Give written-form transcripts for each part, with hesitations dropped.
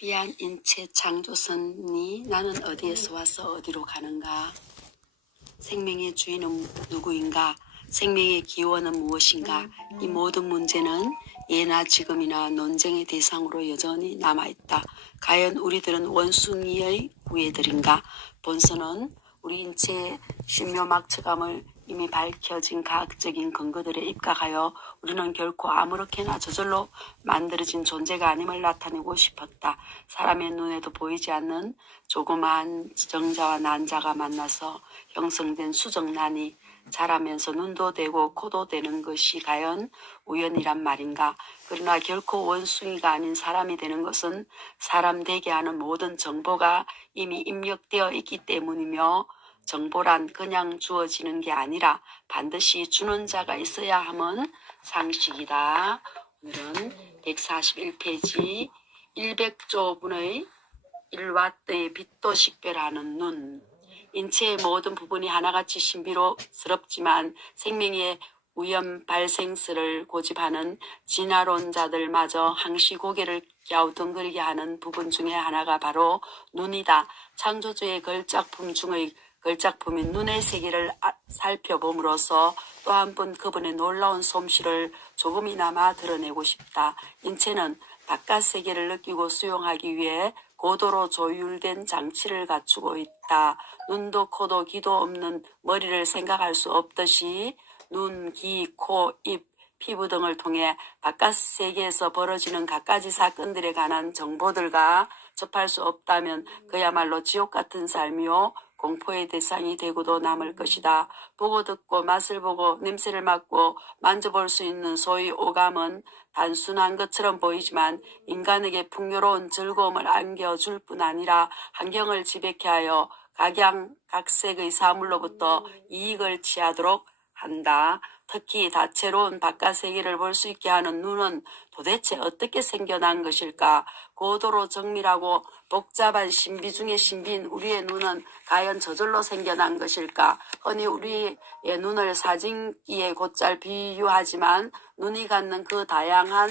미비한 인체 창조선이 나는 어디에서 와서 어디로 가는가? 생명의 주인은 누구인가? 생명의 기원은 무엇인가? 이 모든 문제는 예나 지금이나 논쟁의 대상으로 여전히 남아있다. 과연 우리들은 원숭이의 후예들인가? 본서는 우리 인체의 신묘막측함을 이미 밝혀진 과학적인 근거들에 입각하여 우리는 결코 아무렇게나 저절로 만들어진 존재가 아님을 나타내고 싶었다. 사람의 눈에도 보이지 않는 조그마한 정자와 난자가 만나서 형성된 수정란이 자라면서 눈도 되고 코도 되는 것이 과연 우연이란 말인가? 그러나 결코 원숭이가 아닌 사람이 되는 것은 사람 되게 하는 모든 정보가 이미 입력되어 있기 때문이며, 정보란 그냥 주어지는 게 아니라 반드시 주는 자가 있어야 함은 상식이다. 오늘은 141페이지 100조분의 1와트의 빛도 식별하는 눈. 인체의 모든 부분이 하나같이 신비롭스럽지만 생명의 우연 발생스를 고집하는 진화론자들마저 항시 고개를 갸우뚱거리게 하는 부분 중에 하나가 바로 눈이다. 창조주의 걸작품 중의 걸작품인 눈의 세계를 살펴봄으로써 또 한 번 그분의 놀라운 솜씨를 조금이나마 드러내고 싶다. 인체는 바깥 세계를 느끼고 수용하기 위해 고도로 조율된 장치를 갖추고 있다. 눈도 코도 귀도 없는 머리를 생각할 수 없듯이 눈, 귀, 코, 입, 피부 등을 통해 바깥 세계에서 벌어지는 갖가지 사건들에 관한 정보들과 접할 수 없다면 그야말로 지옥 같은 삶이요 공포의 대상이 되고도 남을 것이다. 보고 듣고 맛을 보고 냄새를 맡고 만져볼 수 있는 소위 오감은 단순한 것처럼 보이지만 인간에게 풍요로운 즐거움을 안겨줄 뿐 아니라 환경을 지배케 하여 각양각색의 사물로부터 이익을 취하도록 한다. 특히 다채로운 바깥 세계를 볼 수 있게 하는 눈은 도대체 어떻게 생겨난 것일까? 고도로 정밀하고 복잡한 신비 중의 신비인 우리의 눈은 과연 저절로 생겨난 것일까? 흔히 우리의 눈을 사진기에 곧잘 비유하지만 눈이 갖는 그 다양한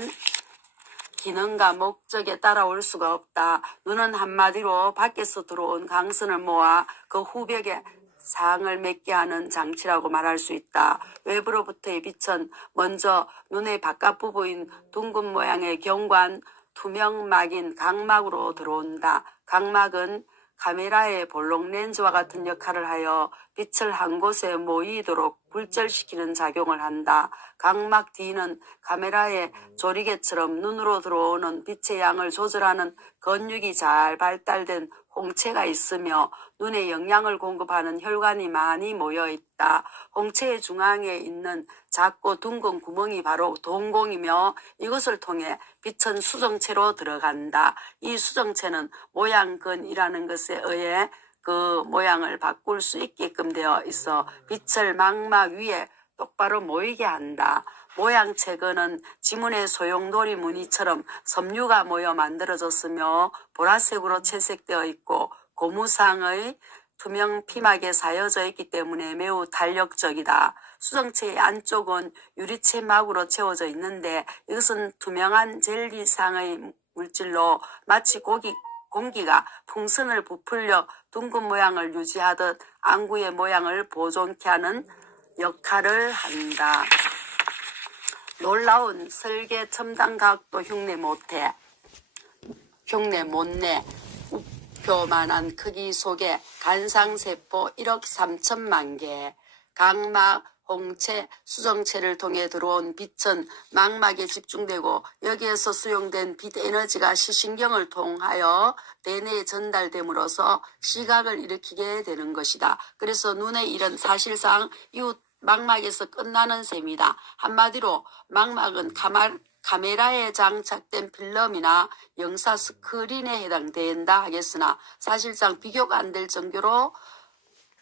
기능과 목적에 따라올 수가 없다. 눈은 한마디로 밖에서 들어온 강선을 모아 그 후벽에 상을 맺게 하는 장치라고 말할 수 있다. 외부로부터의 빛은 먼저 눈의 바깥 부부인 둥근 모양의 경관 투명막인 각막으로 들어온다. 각막은 카메라의 볼록 렌즈와 같은 역할을 하여 빛을 한 곳에 모이도록 굴절시키는 작용을 한다. 각막 뒤는 카메라의 조리개처럼 눈으로 들어오는 빛의 양을 조절하는 근육이 잘 발달된 홍채가 있으며 눈에 영양을 공급하는 혈관이 많이 모여 있다. 홍채의 중앙에 있는 작고 둥근 구멍이 바로 동공이며 이것을 통해 빛은 수정체로 들어간다. 이 수정체는 모양근이라는 것에 의해 그 모양을 바꿀 수 있게끔 되어 있어 빛을 망막 위에 똑바로 모이게 한다. 모양체근은 지문의 소용돌이 무늬처럼 섬유가 모여 만들어졌으며 보라색으로 채색되어 있고 고무상의 투명 피막에 사여져 있기 때문에 매우 탄력적이다. 수정체의 안쪽은 유리체 막으로 채워져 있는데 이것은 투명한 젤리상의 물질로 마치 공기가 풍선을 부풀려 둥근 모양을 유지하듯 안구의 모양을 보존케 하는 역할을 한다. 놀라운 설계 첨단과학도 흉내 못내 우표만한 크기 속에 간상세포 1억 3천만 개, 각막, 홍채, 수정체를 통해 들어온 빛은 망막에 집중되고 여기에서 수용된 빛 에너지가 시신경을 통하여 대뇌에 전달됨으로써 시각을 일으키게 되는 것이다. 그래서 눈의 일은 사실상 이웃 망막에서 끝나는 셈이다. 한마디로 망막은 카메라에 장착된 필름이나 영사 스크린에 해당된다 하겠으나 사실상 비교가 안 될 정도로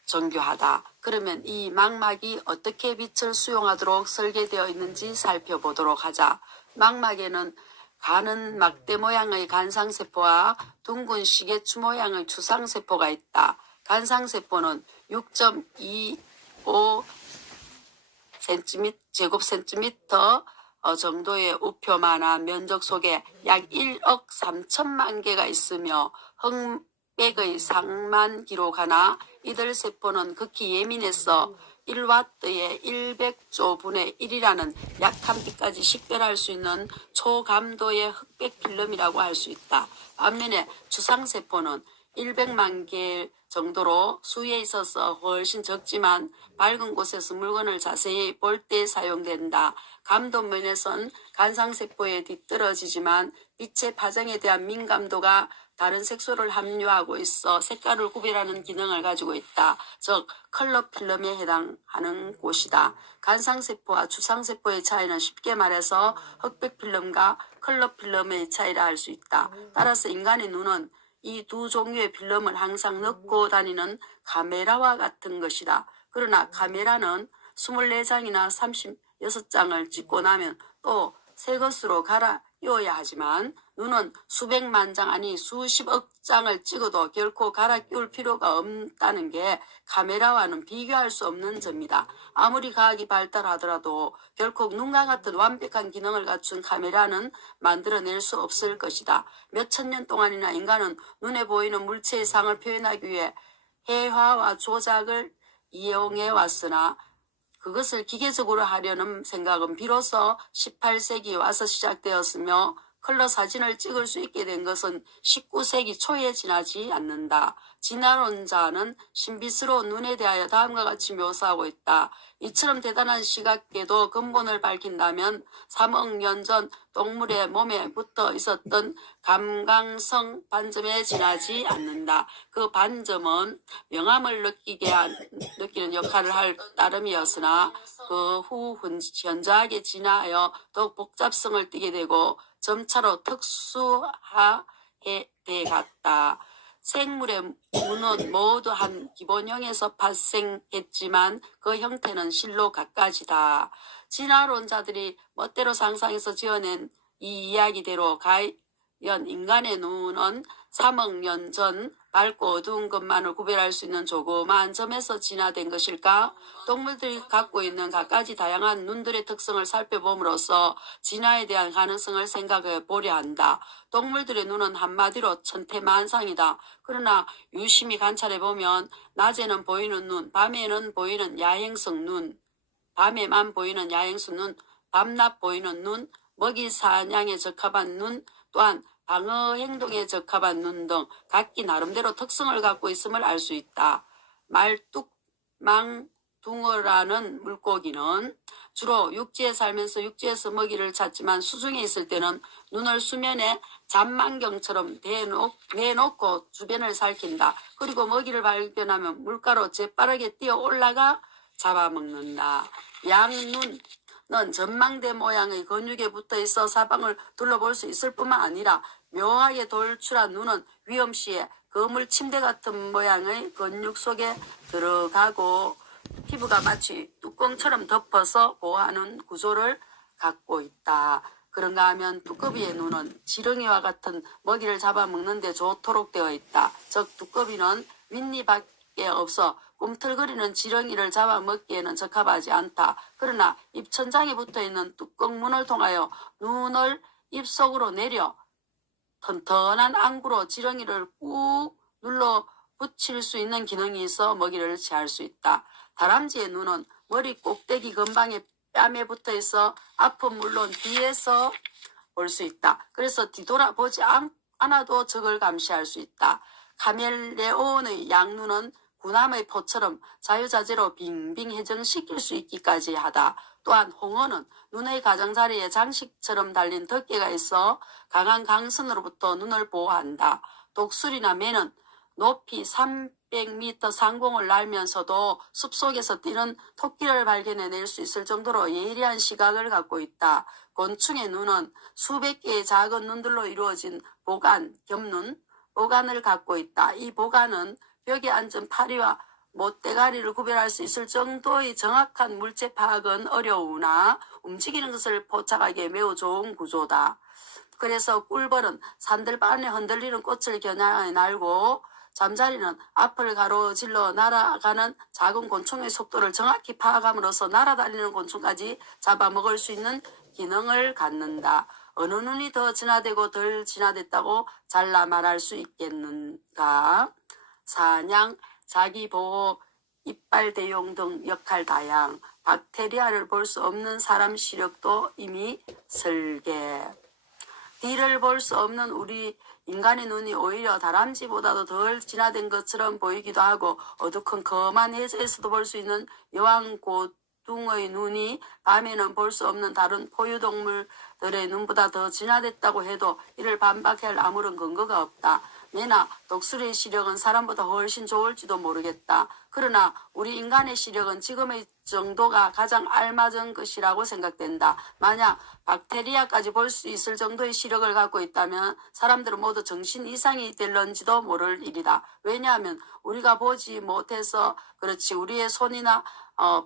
정교하다. 그러면 이 망막이 어떻게 빛을 수용하도록 설계되어 있는지 살펴보도록 하자. 망막에는 가는 막대 모양의 간상세포와 둥근 시계추 모양의 추상세포가 있다. 간상세포는 6.25 제곱센티미터 정도의 우표만한 면적 속에 약 1억 3천만 개가 있으며 흑백의 상만 기록하나 이들 세포는 극히 예민해서 1와트의 100조 분의 1이라는 약한 빛까지 식별할 수 있는 초감도의 흑백 필름이라고 할 수 있다. 반면에 주상세포는 100만 개 정도로 수에 있어서 훨씬 적지만 밝은 곳에서 물건을 자세히 볼 때 사용된다. 감도 면에선 간상세포에 뒤떨어지지만 빛의 파장에 대한 민감도가 다른 색소를 함유하고 있어 색깔을 구별하는 기능을 가지고 있다. 즉 컬러 필름에 해당하는 곳이다. 간상세포와 주상세포의 차이는 쉽게 말해서 흑백 필름과 컬러 필름의 차이라 할 수 있다. 따라서 인간의 눈은 이 두 종류의 필름을 항상 넣고 다니는 카메라와 같은 것이다. 그러나 카메라는 24장이나 36장을 찍고 나면 또 새 것으로 갈아끼워야 하지만 눈은 수백만 장 아니 수십억 장을 찍어도 결코 갈아끼울 필요가 없다는 게 카메라와는 비교할 수 없는 점이다. 아무리 과학이 발달하더라도 결코 눈과 같은 완벽한 기능을 갖춘 카메라는 만들어낼 수 없을 것이다. 몇천 년 동안이나 인간은 눈에 보이는 물체의 상을 표현하기 위해 해화와 조작을 이용해 왔으나 그것을 기계적으로 하려는 생각은 비로소 18세기 와서 시작되었으며 컬러 사진을 찍을 수 있게 된 것은 19세기 초에 지나지 않는다. 진화론자는 신비스러운 눈에 대하여 다음과 같이 묘사하고 있다. 이처럼 대단한 시각계도 근본을 밝힌다면 3억 년 전 동물의 몸에 붙어 있었던 감각성 반점에 지나지 않는다. 그 반점은 명암을 느끼는 역할을 할 따름이었으나 그 후 현저하게 진화하여 더욱 복잡성을 띠게 되고 점차로 특수화해 갔다. 생물의 문은 모두 한 기본형에서 발생했지만 그 형태는 실로 갖가지다. 진화론자들이 멋대로 상상해서 지어낸 이 이야기대로 과연 인간의 눈은 3억 년 전 밝고 어두운 것만을 구별할 수 있는 조그마한 점에서 진화된 것일까? 동물들이 갖고 있는 갖가지 다양한 눈들의 특성을 살펴봄으로써 진화에 대한 가능성을 생각해 보려 한다. 동물들의 눈은 한마디로 천태만상이다. 그러나 유심히 관찰해보면 낮에는 보이는 눈, 밤에는 보이는 야행성 눈, 밤에만 보이는 야행성 눈, 밤낮 보이는 눈, 먹이 사냥에 적합한 눈, 또한 방어 행동에 적합한 눈 등 각기 나름대로 특성을 갖고 있음을 알 수 있다. 말뚝망둥어라는 물고기는 주로 육지에 살면서 육지에서 먹이를 찾지만 수중에 있을 때는 눈을 수면에 잠만경처럼 내놓고 주변을 살핀다. 그리고 먹이를 발견하면 물가로 재빠르게 뛰어 올라가 잡아먹는다. 양눈 는 전망대 모양의 근육에 붙어있어 사방을 둘러볼 수 있을 뿐만 아니라 묘하게 돌출한 눈은 위험시에 거물 침대 같은 모양의 근육 속에 들어가고 피부가 마치 뚜껑처럼 덮어서 보호하는 구조를 갖고 있다. 그런가 하면 두꺼비의 눈은 지렁이와 같은 먹이를 잡아먹는 데 좋도록 되어 있다. 즉 두꺼비는 윗니밖에 없어 꿈틀거리는 지렁이를 잡아먹기에는 적합하지 않다. 그러나 입천장에 붙어있는 뚜껑문을 통하여 눈을 입속으로 내려 튼튼한 안구로 지렁이를 꾹 눌러 붙일 수 있는 기능이 있어 먹이를 취할 수 있다. 다람쥐의 눈은 머리 꼭대기 근방에 뺨에 붙어있어 앞은 물론 뒤에서 볼 수 있다. 그래서 뒤돌아보지 않아도 적을 감시할 수 있다. 카멜레온의 양눈은 구남의 포처럼 자유자재로 빙빙 회전시킬 수 있기까지 하다. 또한 홍어는 눈의 가장자리에 장식처럼 달린 덮개가 있어 강한 강선으로부터 눈을 보호한다. 독수리나 매는 높이 300m 상공을 날면서도 숲속에서 뛰는 토끼를 발견해낼 수 있을 정도로 예리한 시각을 갖고 있다. 곤충의 눈은 수백 개의 작은 눈들로 이루어진 보관, 겹눈, 보관을 갖고 있다. 이 보관은 벽에 앉은 파리와 못대가리를 구별할 수 있을 정도의 정확한 물체 파악은 어려우나 움직이는 것을 포착하기에 매우 좋은 구조다. 그래서 꿀벌은 산들바람에 흔들리는 꽃을 겨냥해 날고 잠자리는 앞을 가로질러 날아가는 작은 곤충의 속도를 정확히 파악함으로써 날아다니는 곤충까지 잡아먹을 수 있는 기능을 갖는다. 어느 눈이 더 진화되고 덜 진화됐다고 잘라 말할 수 있겠는가? 사냥, 자기보호, 이빨 대용 등 역할 다양. 박테리아를 볼 수 없는 사람 시력도 이미 설계. 뒤를 볼 수 없는 우리 인간의 눈이 오히려 다람쥐보다도 덜 진화된 것처럼 보이기도 하고 어두컴 검한 해저에서도 볼 수 있는 여왕고둥의 눈이 밤에는 볼 수 없는 다른 포유동물들의 눈보다 더 진화됐다고 해도 이를 반박할 아무런 근거가 없다. 내나 독수리의 시력은 사람보다 훨씬 좋을지도 모르겠다. 그러나 우리 인간의 시력은 지금의 정도가 가장 알맞은 것이라고 생각된다. 만약 박테리아까지 볼 수 있을 정도의 시력을 갖고 있다면 사람들은 모두 정신 이상이 될런지도 모를 일이다. 왜냐하면 우리가 보지 못해서 그렇지 우리의 손이나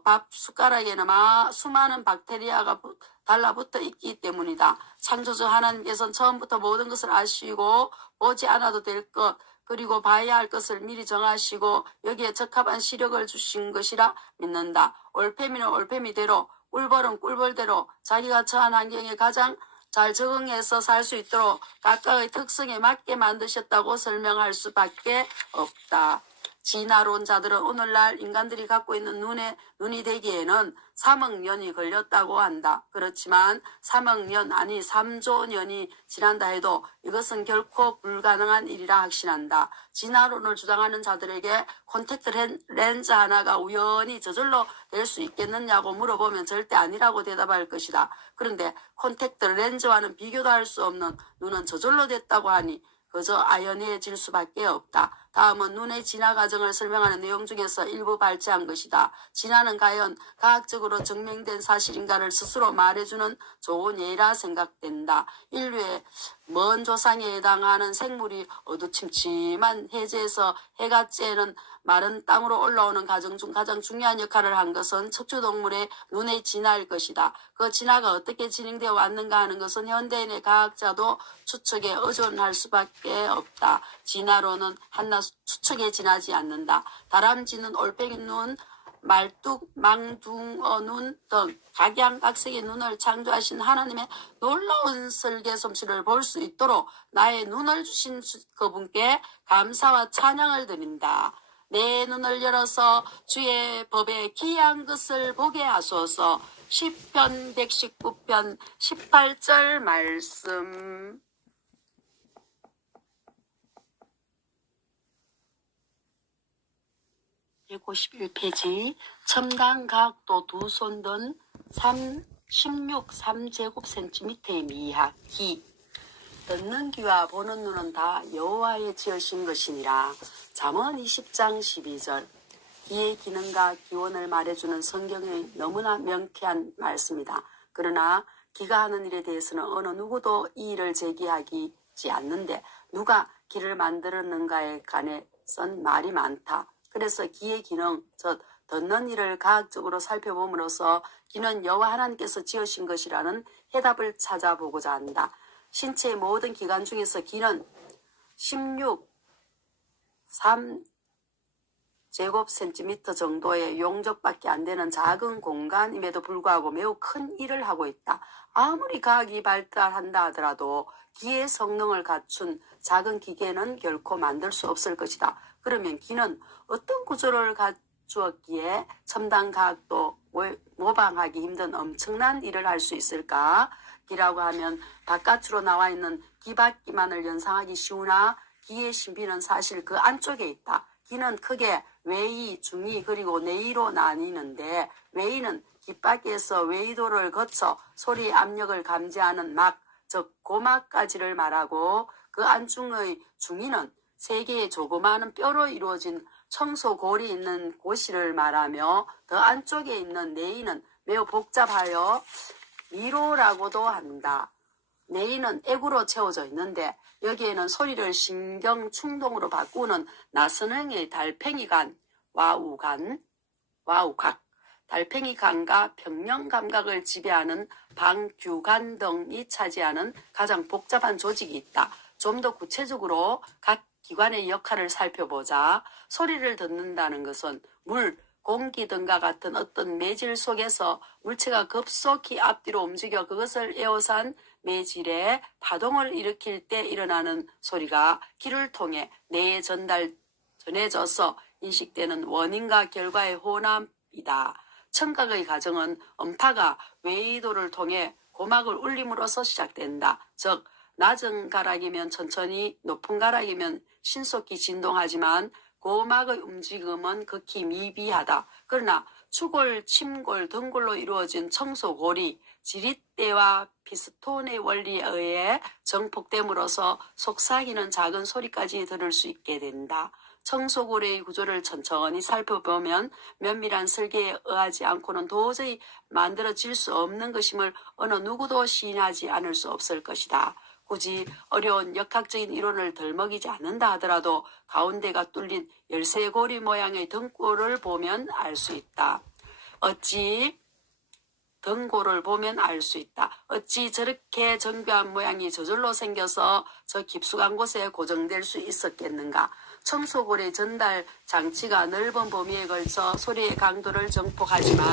밥 숟가락에는 수많은 박테리아가 달라붙어 있기 때문이다. 창조주 하나님께서는 처음부터 모든 것을 아시고 보지 않아도 될 것 그리고 봐야 할 것을 미리 정하시고 여기에 적합한 시력을 주신 것이라 믿는다. 올빼미는 올빼미대로 꿀벌은 꿀벌대로 자기가 처한 환경에 가장 잘 적응해서 살 수 있도록 각각의 특성에 맞게 만드셨다고 설명할 수밖에 없다. 진화론자들은 오늘날 인간들이 갖고 있는 눈이 되기에는 3억 년이 걸렸다고 한다. 그렇지만 3억 년 아니 3조 년이 지난다 해도 이것은 결코 불가능한 일이라 확신한다. 진화론을 주장하는 자들에게 콘택트 렌즈 하나가 우연히 저절로 될 수 있겠느냐고 물어보면 절대 아니라고 대답할 것이다. 그런데 콘택트 렌즈와는 비교도 할 수 없는 눈은 저절로 됐다고 하니 그저 아연해질 수밖에 없다. 다음은 눈의 진화 과정을 설명하는 내용 중에서 일부 발췌한 것이다. 진화는 과연 과학적으로 증명된 사실인가를 스스로 말해주는 좋은 예라 생각된다. 인류의 먼 조상에 해당하는 생물이 어두침침한 해저에서 해가 쬐는 마른 땅으로 올라오는 과정 중 가장 중요한 역할을 한 것은 척추동물의 눈의 진화일 것이다. 그 진화가 어떻게 진행되어 왔는가 하는 것은 현대인의 과학자도 추측에 의존할 수밖에 없다. 진화론은 한낱 추측에 지나지 않는다. 다람쥐는 올빼미 눈, 말뚝, 망둥어 눈 등 각양각색의 눈을 창조하신 하나님의 놀라운 설계 솜씨를 볼 수 있도록 나의 눈을 주신 그분께 감사와 찬양을 드린다. 내 눈을 열어서 주의 법에 기이한 것을 보게 하소서. 시편 119편 18절 말씀. 151페이지 첨단 각도 두 손 등 16, 3제곱센티미터의 미학 기 듣는 귀와 보는 눈은 다 여호와의 지으신 것이니라. 잠언 20장 12절 귀의 기능과 기원을 말해주는 성경의 너무나 명쾌한 말씀이다. 그러나 귀가 하는 일에 대해서는 어느 누구도 이의를 제기하지 않는데 누가 귀를 만들었는가에 관해선 말이 많다. 그래서 귀의 기능, 즉 듣는 일을 과학적으로 살펴봄으로써 귀는 여호와 하나님께서 지으신 것이라는 해답을 찾아보고자 한다. 신체의 모든 기관 중에서 귀는 16, 3제곱센티미터 정도의 용적밖에 안 되는 작은 공간임에도 불구하고 매우 큰 일을 하고 있다. 아무리 과학이 발달한다 하더라도 귀의 성능을 갖춘 작은 기계는 결코 만들 수 없을 것이다. 그러면 귀는 어떤 구조를 갖추었기에 첨단 과학도 모방하기 힘든 엄청난 일을 할 수 있을까? 귀라고 하면 바깥으로 나와 있는 귀밖기만을 연상하기 쉬우나 귀의 신비는 사실 그 안쪽에 있다. 귀는 크게 외이, 중이 그리고 내이로 나뉘는데 외이는 귓바퀴에서 외이도를 거쳐 소리의 압력을 감지하는 막, 즉 고막까지를 말하고 그 안중의 중이는 세 개의 조그마한 뼈로 이루어진 청소골이 있는 고시를 말하며 더 안쪽에 있는 내이는 매우 복잡하여 미로라고도 한다. 내이는 액으로 채워져 있는데 여기에는 소리를 신경 충동으로 바꾸는 나선형의 달팽이관, 와우각, 달팽이관과 평형 감각을 지배하는 방규관 등이 차지하는 가장 복잡한 조직이 있다. 좀 더 구체적으로 각 기관의 역할을 살펴보자. 소리를 듣는다는 것은 물, 공기 등과 같은 어떤 매질 속에서 물체가 급속히 앞뒤로 움직여 그것을 에워싼 매질에 파동을 일으킬 때 일어나는 소리가 귀를 통해 뇌에 전해져서 인식되는 원인과 결과의 혼합이다. 청각의 과정은 음파가 웨이도를 통해 고막을 울림으로써 시작된다. 즉 낮은 가락이면 천천히, 높은 가락이면 신속히 진동하지만 고막의 움직임은 극히 미비하다. 그러나 추골, 침골, 등골로 이루어진 청소골이 지릿대와 피스톤의 원리에 의해 정폭됨으로써 속삭이는 작은 소리까지 들을 수 있게 된다. 청소골의 구조를 천천히 살펴보면 면밀한 설계에 의하지 않고는 도저히 만들어질 수 없는 것임을 어느 누구도 시인하지 않을 수 없을 것이다. 굳이 어려운 역학적인 이론을 덜먹이지 않는다 하더라도 가운데가 뚫린 열쇠고리 모양의 등골을 보면 알 수 있다. 등골을 보면 알 수 있다. 어찌 저렇게 정교한 모양이 저절로 생겨서 저 깊숙한 곳에 고정될 수 있었겠는가. 청소골의 전달 장치가 넓은 범위에 걸쳐 소리의 강도를 정폭하지만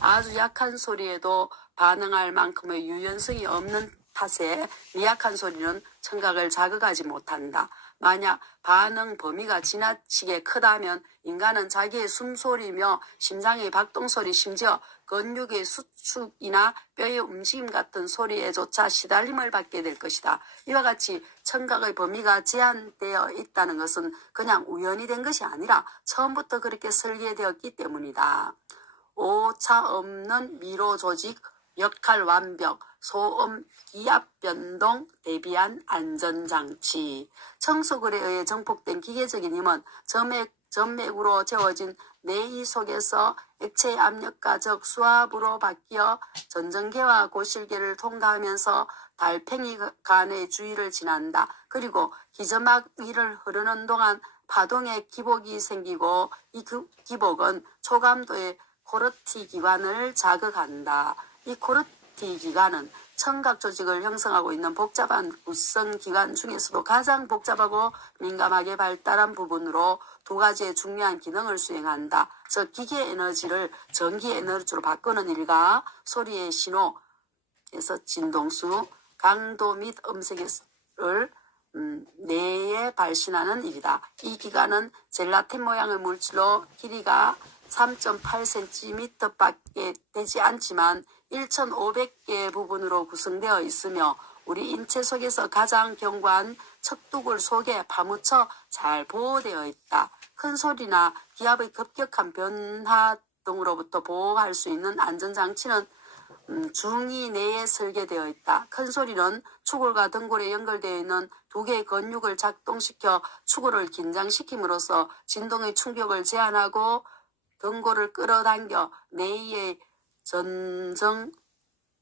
아주 약한 소리에도 반응할 만큼의 유연성이 없는 탓에 미약한 소리는 청각을 자극하지 못한다. 만약 반응 범위가 지나치게 크다면 인간은 자기의 숨소리며 심장의 박동소리, 심지어 근육의 수축이나 뼈의 움직임 같은 소리에조차 시달림을 받게 될 것이다. 이와 같이 청각의 범위가 제한되어 있다는 것은 그냥 우연이 된 것이 아니라 처음부터 그렇게 설계되었기 때문이다. 오차 없는 미로 조직, 역할 완벽, 소음, 기압 변동 대비한 안전장치. 청소골에 의해 정폭된 기계적인 힘은 점맥으로 재워진 뇌이 속에서 액체의 압력과 즉 수압으로 바뀌어 전정계와 고실계를 통과하면서 달팽이 간의 주위를 지난다. 그리고 기저막 위를 흐르는 동안 파동의 기복이 생기고 이 기복은 초감도의 코르티 기관을 자극한다. 이 코르티 기관은 청각 조직을 형성하고 있는 복잡한 구성 기관 중에서도 가장 복잡하고 민감하게 발달한 부분으로 두 가지의 중요한 기능을 수행한다. 즉 기계 에너지를 전기 에너지로 바꾸는 일과 소리의 신호에서 진동수, 강도 및 음색을 뇌에 발신하는 일이다. 이 기관은 젤라틴 모양의 물질로 길이가 3.8cm밖에 되지 않지만 1,500개의 부분으로 구성되어 있으며 우리 인체 속에서 가장 견고한 척두굴 속에 파묻혀 잘 보호되어 있다. 큰 소리나 기압의 급격한 변화 등으로부터 보호할 수 있는 안전장치는 중이 내에 설계되어 있다. 큰 소리는 추골과 등골에 연결되어 있는 두 개의 근육을 작동시켜 추골을 긴장시킴으로써 진동의 충격을 제한하고 등골을 끌어당겨 뇌의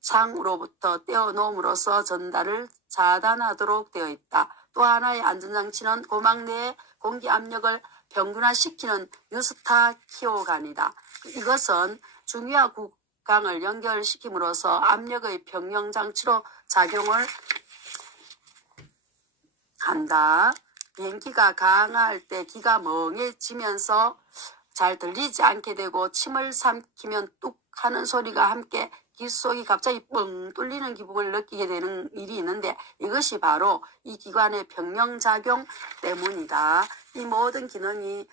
전정창으로부터 떼어놓음으로써 전달을 차단하도록 되어 있다. 또 하나의 안전장치는 고막 내의 공기 압력을 평균화시키는 유스타키오관이다. 이것은 중위와 구강을 연결시킴으로써 압력의 평형장치로 작용을 한다. 비행기가 강할 때 귀가 멍해지면서 잘 들리지 않게 되고 침을 삼키면 뚝 하는 소리가 함께 귀 속이 갑자기 뻥 뚫리는 기분을 느끼게 되는 일이 있는데 이것이 바로 이 기관의 평형작용 때문이다. 이 모든 기능이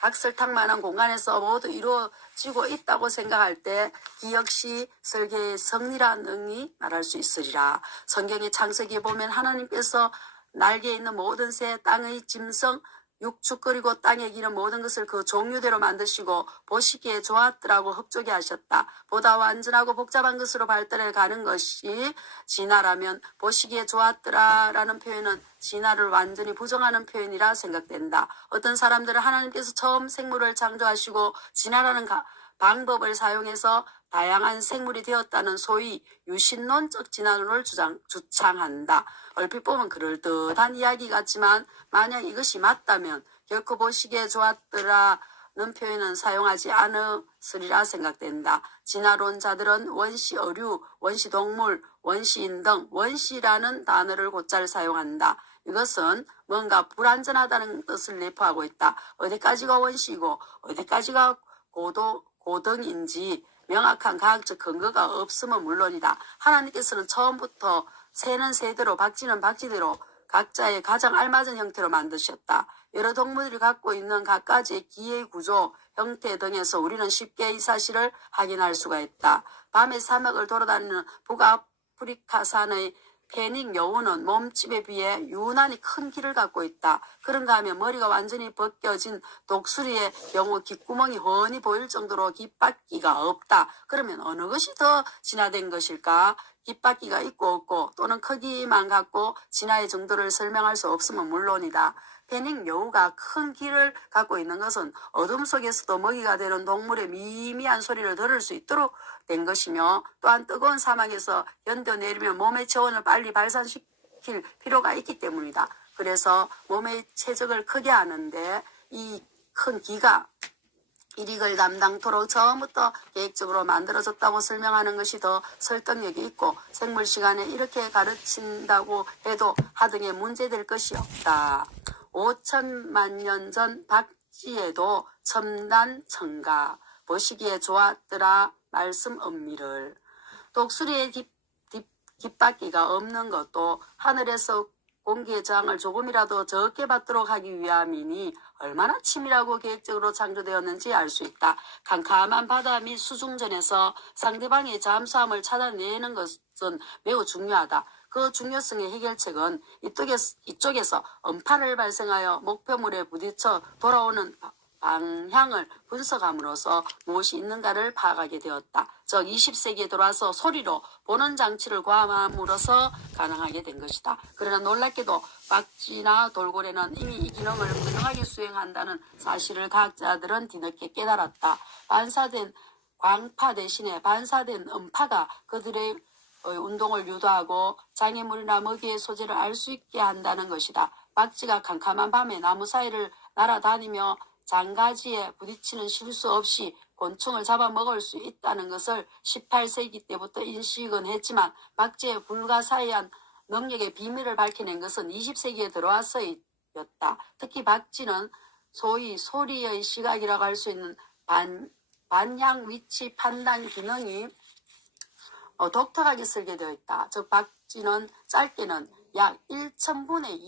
각설탕만한 공간에서 모두 이루어지고 있다고 생각할 때 이 역시 설계의 성리라는 능히 말할 수 있으리라. 성경의 창세기에 보면 하나님께서 날개 있는 모든 새, 땅의 짐승, 육축거리고 땅에 기는 모든 것을 그 종류대로 만드시고 보시기에 좋았더라고 흡족해 하셨다. 보다 완전하고 복잡한 것으로 발달해 가는 것이 진화라면 보시기에 좋았더라라는 표현은 진화를 완전히 부정하는 표현이라 생각된다. 어떤 사람들은 하나님께서 처음 생물을 창조하시고 진화라는 방법을 사용해서 다양한 생물이 되었다는 소위 유신론적 진화론을 주창한다. 얼핏 보면 그럴듯한 이야기 같지만 만약 이것이 맞다면 결코 보시기에 좋았더라 표현은 사용하지 않으리라 생각된다. 진화론자들은 원시 어류, 원시 동물, 원시인 등 원시라는 단어를 곧잘 사용한다. 이것은 뭔가 불완전하다는 뜻을 내포하고 있다. 어디까지가 원시이고 어디까지가 고등인지 명확한 과학적 근거가 없으면 물론이다. 하나님께서는 처음부터 새는 새대로 박쥐는 박쥐대로 각자의 가장 알맞은 형태로 만드셨다. 여러 동물들이 갖고 있는 각가지의 기의 구조, 형태 등에서 우리는 쉽게 이 사실을 확인할 수가 있다. 밤에 사막을 돌아다니는 북아프리카산의 페닉 여우는 몸집에 비해 유난히 큰 귀를 갖고 있다. 그런가 하면 머리가 완전히 벗겨진 독수리의 경우 귓구멍이 훤히 보일 정도로 귓바퀴가 없다. 그러면 어느 것이 더 진화된 것일까? 귓바퀴가 있고 없고 또는 크기만 갖고 진화의 정도를 설명할 수 없으면 물론이다. 페닉 여우가 큰 귀를 갖고 있는 것은 어둠 속에서도 먹이가 되는 동물의 미미한 소리를 들을 수 있도록 된 것이며 또한 뜨거운 사막에서 견뎌내리며 몸의 체온을 빨리 발산시킬 필요가 있기 때문이다. 그래서 몸의 체적을 크게 하는데 이 큰 귀가 일익을 담당토록 처음부터 계획적으로 만들어졌다고 설명하는 것이 더 설득력이 있고 생물 시간에 이렇게 가르친다고 해도 하등에 문제될 것이 없다. 5천만 년 전 박쥐에도 첨단 첨가 보시기에 좋았더라 말씀 엄미를. 독수리의 뒷바퀴가 없는 것도 하늘에서 공기의 저항을 조금이라도 적게 받도록 하기 위함이니 얼마나 치밀하고 계획적으로 창조되었는지 알 수 있다. 캄캄한 바다 및 수중전에서 상대방의 잠수함을 찾아내는 것은 매우 중요하다. 그 중요성의 해결책은 이쪽에서 음파를 발생하여 목표물에 부딪혀 돌아오는 방향을 분석함으로써 무엇이 있는가를 파악하게 되었다. 즉 20세기에 들어와서 소리로 보는 장치를 고함함으로써 가능하게 된 것이다. 그러나 놀랍게도 박쥐나 돌고래는 이미 이 기능을 훌륭하게 수행한다는 사실을 과학자들은 뒤늦게 깨달았다. 반사된 광파 대신에 반사된 음파가 그들의 운동을 유도하고 장애물이나 먹이의 소재를 알 수 있게 한다는 것이다. 박쥐가 캄캄한 밤에 나무 사이를 날아다니며 장가지에 부딪히는 실수 없이 곤충을 잡아먹을 수 있다는 것을 18세기 때부터 인식은 했지만 박쥐의 불가사의한 능력의 비밀을 밝혀낸 것은 20세기에 들어와서였다. 특히 박쥐는 소위 소리의 시각이라고 할 수 있는 반향 위치 판단 기능이 독특하게 설계되어 있다. 즉 박쥐는 짧게는 약 1000분의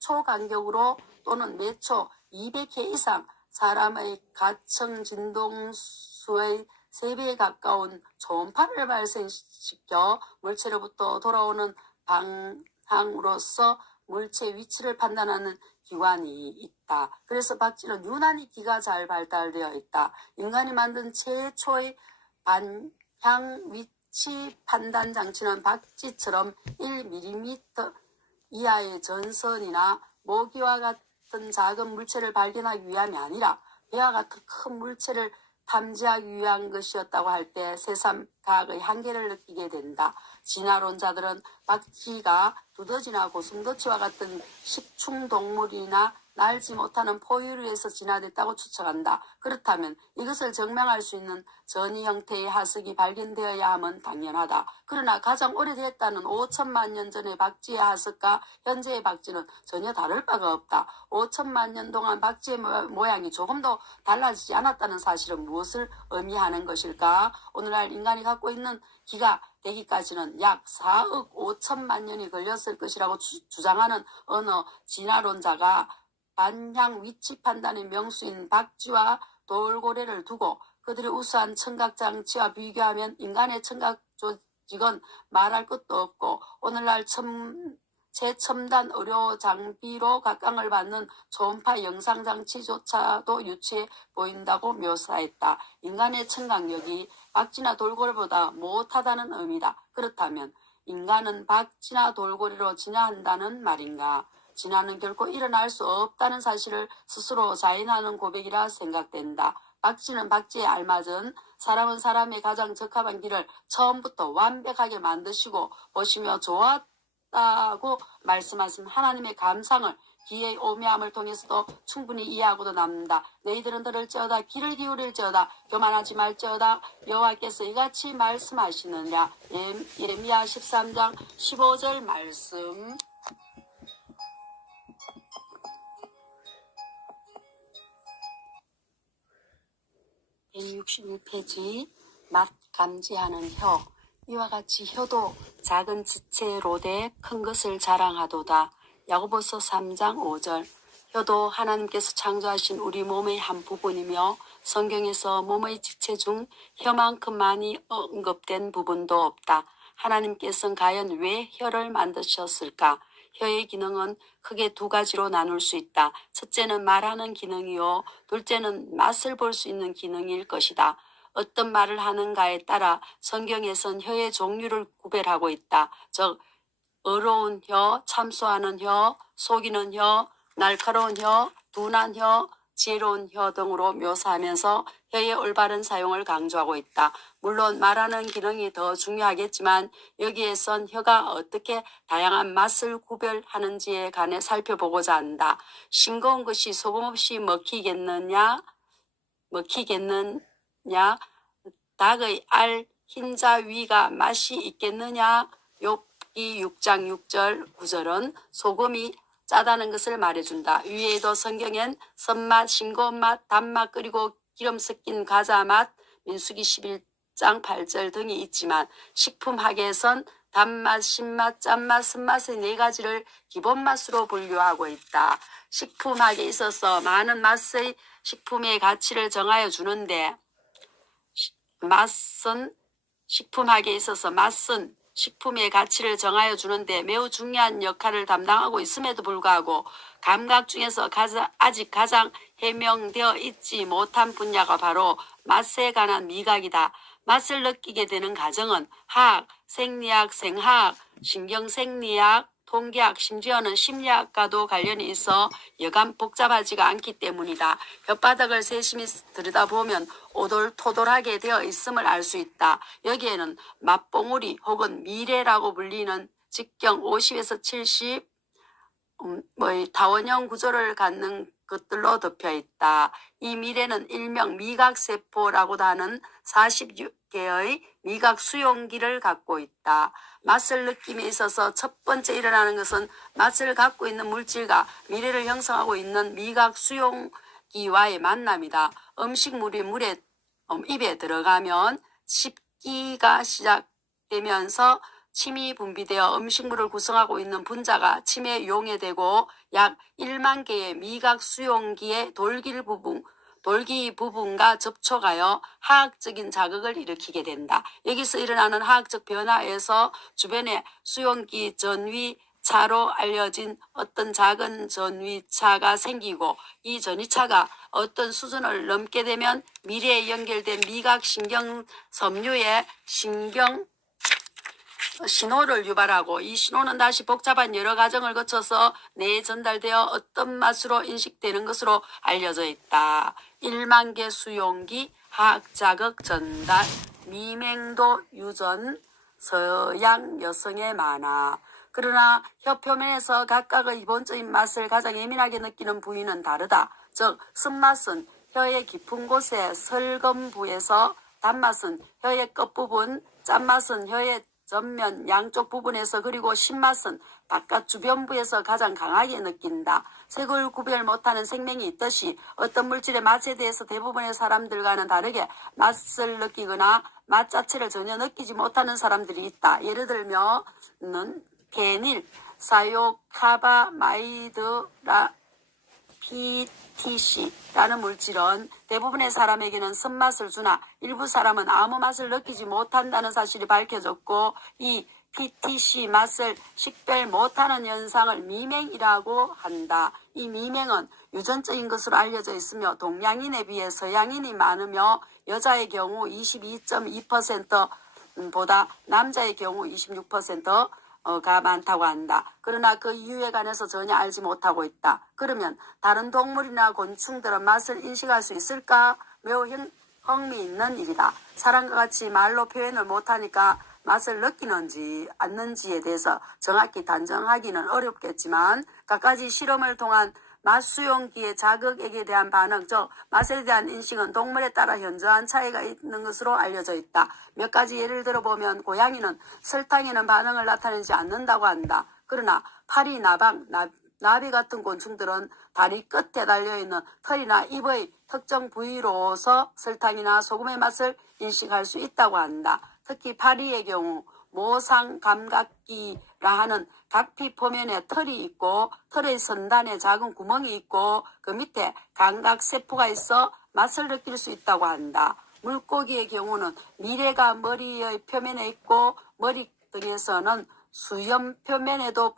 2초 간격으로 또는 매초 200회 이상 사람의 가청 진동수의 3배에 가까운 초음파를 발생시켜 물체로부터 돌아오는 방향으로서 물체 위치를 판단하는 기관이 있다. 그래서 박쥐는 유난히 귀가 잘 발달되어 있다. 인간이 만든 최초의 반향 위치 판단 장치는 박쥐처럼 1mm 이하의 전선이나 모기와 같은 작은 물체를 발견하기 위함이 아니라 배와 같은 큰 물체를 탐지하기 위한 것이었다고 할 때 새삼 과학의 한계를 느끼게 된다. 진화론자들은 박쥐가 두더지나 고슴도치와 같은 식충동물이나 날지 못하는 포유류에서 진화됐다고 추측한다. 그렇다면 이것을 증명할 수 있는 전이 형태의 하석이 발견되어야 함은 당연하다. 그러나 가장 오래됐다는 5천만 년 전의 박쥐의 하석과 현재의 박쥐는 전혀 다를 바가 없다. 5천만 년 동안 박쥐의 모양이 조금도 달라지지 않았다는 사실은 무엇을 의미하는 것일까? 오늘날 인간이 갖고 있는 귀가 되기까지는 약 4억 5천만 년이 걸렸을 것이라고 주장하는 어느 진화론자가 반향 위치 판단의 명수인 박쥐와 돌고래를 두고 그들의 우수한 청각장치와 비교하면 인간의 청각 조직은 말할 것도 없고 오늘날 최첨단 의료 장비로 각광을 받는 초음파 영상장치조차도 유치해 보인다고 묘사했다. 인간의 청각력이 박쥐나 돌고래보다 못하다는 의미다. 그렇다면 인간은 박쥐나 돌고래로 진화한다는 말인가? 진화는 결코 일어날 수 없다는 사실을 스스로 자인하는 고백이라 생각된다. 박쥐는 박쥐에 알맞은, 사람은 사람의 가장 적합한 길을 처음부터 완벽하게 만드시고 보시며 없다고 말씀하신 하나님의 감상을 기의 오묘함을 통해서도 충분히 이해하고도 남는다. 너희들은 들을지어다 귀를 기울일지어다 교만하지 말지어다 여호와께서 이같이 말씀하시느냐. 예레미야 13장 15절 말씀. 166페이지 맛 감지하는 혀. 이와 같이 혀도 작은 지체로 돼 큰 것을 자랑하도다. 야고보서 3장 5절. 혀도 하나님께서 창조하신 우리 몸의 한 부분이며 성경에서 몸의 지체 중 혀만큼 많이 언급된 부분도 없다. 하나님께서는 과연 왜 혀를 만드셨을까? 혀의 기능은 크게 두 가지로 나눌 수 있다. 첫째는 말하는 기능이요. 둘째는 맛을 볼 수 있는 기능일 것이다. 어떤 말을 하는가에 따라 성경에선 혀의 종류를 구별하고 있다. 즉 어로운 혀, 참소하는 혀, 속이는 혀, 날카로운 혀, 둔한 혀, 지혜로운 혀 등으로 묘사하면서 혀의 올바른 사용을 강조하고 있다. 물론 말하는 기능이 더 중요하겠지만 여기에선 혀가 어떻게 다양한 맛을 구별하는지에 관해 살펴보고자 한다. 싱거운 것이 소금 없이 먹히겠느냐? 닭의 알 흰자 위가 맛이 있겠느냐? 욥기 6장 6절 9절은 소금이 짜다는 것을 말해준다. 위에도 성경엔 선맛, 싱거운 맛, 단맛 그리고 기름 섞인 과자 맛, 민수기 11장 8절 등이 있지만 식품학에선 단맛, 신맛, 짠맛, 쓴맛의 네 가지를 기본 맛으로 분류하고 있다. 식품학에 있어서 많은 맛의 식품의 가치를 정하여 주는데 식품학에 있어서 맛은 식품의 가치를 정하여 주는데 매우 중요한 역할을 담당하고 있음에도 불구하고 감각 중에서 아직 가장 해명되어 있지 못한 분야가 바로 맛에 관한 미각이다. 맛을 느끼게 되는 과정은 화학, 생리학, 생화학, 신경생리학, 통계학, 심지어는 심리학과도 관련이 있어 여간 복잡하지가 않기 때문이다. 혓바닥을 세심히 들여다보면 오돌토돌하게 되어 있음을 알 수 있다. 여기에는 맛봉우리 혹은 미래라고 불리는 직경 50에서 70 다원형 구조를 갖는 것들로 덮여 있다. 이 미래는 일명 미각세포라고도 하는 46개의 미각 수용기를 갖고 있다. 맛을 느낌에 있어서 첫 번째 일어나는 것은 맛을 갖고 있는 물질과 미래를 형성하고 있는 미각 수용기와의 만남이다. 음식물이 입에 들어가면 씹기가 시작되면서 침이 분비되어 음식물을 구성하고 있는 분자가 침에 용해되고 약 1만 개의 미각 수용기의 돌기 부분과 접촉하여 화학적인 자극을 일으키게 된다. 여기서 일어나는 화학적 변화에서 주변의 수용기 전위차로 알려진 어떤 작은 전위차가 생기고 이 전위차가 어떤 수준을 넘게 되면 미래에 연결된 미각 신경 섬유의 신호를 유발하고 이 신호는 다시 복잡한 여러 과정을 거쳐서 뇌에 전달되어 어떤 맛으로 인식되는 것으로 알려져 있다. 1만 개 수용기, 화학자극 전달, 미맹도 유전, 서양 여성의 만화. 그러나 혀 표면에서 각각의 기본적인 맛을 가장 예민하게 느끼는 부위는 다르다. 즉 쓴맛은 혀의 깊은 곳의 설검부에서, 단맛은 혀의 끝부분, 짠맛은 혀의 전면 양쪽 부분에서, 그리고 신맛은 바깥 주변부에서 가장 강하게 느낀다. 색을 구별 못하는 생명이 있듯이 어떤 물질의 맛에 대해서 대부분의 사람들과는 다르게 맛을 느끼거나 맛 자체를 전혀 느끼지 못하는 사람들이 있다. 예를 들면은 페닐, 사요카바마이드라 PTC라는 물질은 대부분의 사람에게는 쓴맛을 주나 일부 사람은 아무 맛을 느끼지 못한다는 사실이 밝혀졌고, 이 PTC 맛을 식별 못하는 현상을 미맹이라고 한다. 이 미맹은 유전적인 것으로 알려져 있으며 동양인에 비해 서양인이 많으며 여자의 경우 22.2%보다 남자의 경우 26%가 많다고 한다. 그러나 그 이유에 관해서 전혀 알지 못하고 있다. 그러면 다른 동물이나 곤충들은 맛을 인식할 수 있을까? 매우 흥미있는 일이다. 사람과 같이 말로 표현을 못하니까 맛을 느끼는지 않는지에 대해서 정확히 단정하기는 어렵겠지만 갖가지 실험을 통한 맛 수용기의 자극액에 대한 반응, 즉 맛에 대한 인식은 동물에 따라 현저한 차이가 있는 것으로 알려져 있다. 몇 가지 예를 들어보면 고양이는 설탕에는 반응을 나타내지 않는다고 한다. 그러나 파리, 나방, 나비 같은 곤충들은 다리 끝에 달려있는 털이나 입의 특정 부위로서 설탕이나 소금의 맛을 인식할 수 있다고 한다. 특히 파리의 경우 모상 감각기라 하는 각피 표면에 털이 있고 털의 선단에 작은 구멍이 있고 그 밑에 감각세포가 있어 맛을 느낄 수 있다고 한다. 물고기의 경우는 미레가 머리의 표면에 있고 머리 등에서는 수염 표면에도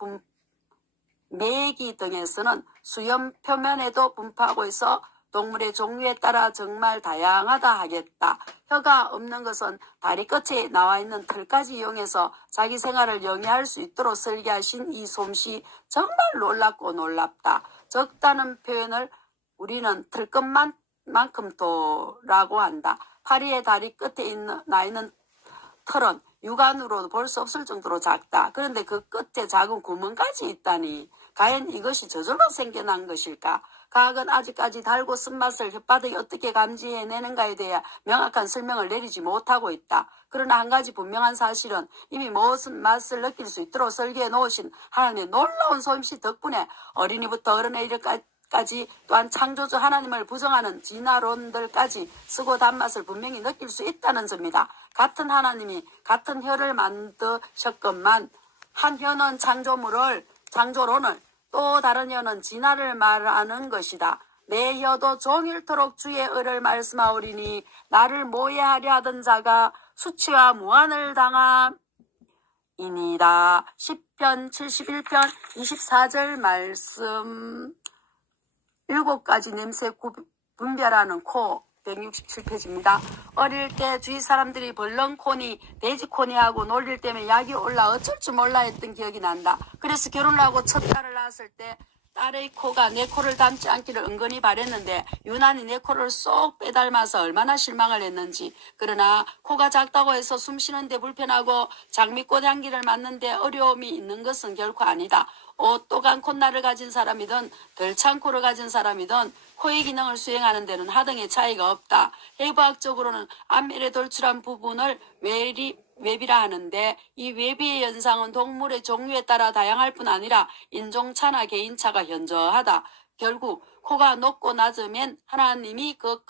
매기 등에서는 수염 표면에도 분포하고 있어 동물의 종류에 따라 정말 다양하다 하겠다. 혀가 없는 것은 다리 끝에 나와 있는 털까지 이용해서 자기 생활을 영위할 수 있도록 설계하신 이 솜씨 정말 놀랍고 놀랍다. 적다는 표현을 우리는 털끝만큼도라고 한다. 파리의 다리 끝에 나 있는 털은 육안으로 볼 수 없을 정도로 작다. 그런데 그 끝에 작은 구멍까지 있다니 과연 이것이 저절로 생겨난 것일까? 과학은 아직까지 달고 쓴맛을 혓바닥이 어떻게 감지해내는가에 대해 명확한 설명을 내리지 못하고 있다. 그러나 한 가지 분명한 사실은 이미 무슨 맛을 느낄 수 있도록 설계해 놓으신 하나님의 놀라운 솜씨 덕분에 어린이부터 어른에 이르기까지 또한 창조주 하나님을 부정하는 진화론들까지 쓰고 단맛을 분명히 느낄 수 있다는 점이다. 같은 하나님이 같은 혀를 만드셨건만 한 혀는 창조론을 또 다른 혀는 진화를 말하는 것이다. 내 혀도 종일토록 주의 의를 말씀하오리니 나를 모해하려 하던 자가 수치와 무한을 당함이니라. 시편 71편 24절 말씀. 7가지 냄새 분별하는 코 167페이지입니다. 어릴 때 주위 사람들이 벌렁코니 돼지코니 하고 놀릴 때면 약이 올라 어쩔 줄 몰라 했던 기억이 난다. 그래서 결혼을 하고 첫 딸을 낳았을 때 딸의 코가 내 코를 닮지 않기를 은근히 바랬는데 유난히 내 코를 쏙 빼닮아서 얼마나 실망을 했는지. 그러나 코가 작다고 해서 숨 쉬는데 불편하고 장미꽃 향기를 맡는데 어려움이 있는 것은 결코 아니다. 오똑한 콧날을 가진 사람이든 덜 찬 코를 가진 사람이든 코의 기능을 수행하는 데는 하등의 차이가 없다. 해부학적으로는 앞면에 돌출한 부분을 외비라 하는데 이 외비의 현상은 동물의 종류에 따라 다양할 뿐 아니라 인종차나 개인차가 현저하다. 결국 코가 높고 낮으면 하나님이 그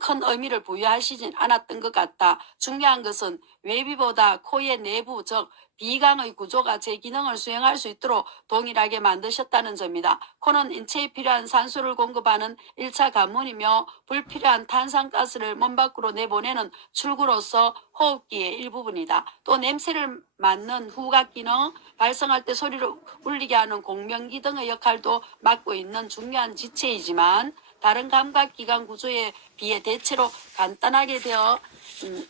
큰 의미를 부여하시진 않았던 것 같다. 중요한 것은 외비보다 코의 내부 즉 비강의 구조가 제 기능을 수행할 수 있도록 동일하게 만드셨다는 점이다. 코는 인체에 필요한 산소를 공급하는 1차 관문이며 불필요한 탄산가스를 몸 밖으로 내보내는 출구로서 호흡기의 일부분이다. 또 냄새를 맡는 후각 기능, 발성할 때 소리를 울리게 하는 공명기 등의 역할도 맡고 있는 중요한 지체이지만 다른 감각기관 구조에 비해 대체로 간단하게 되어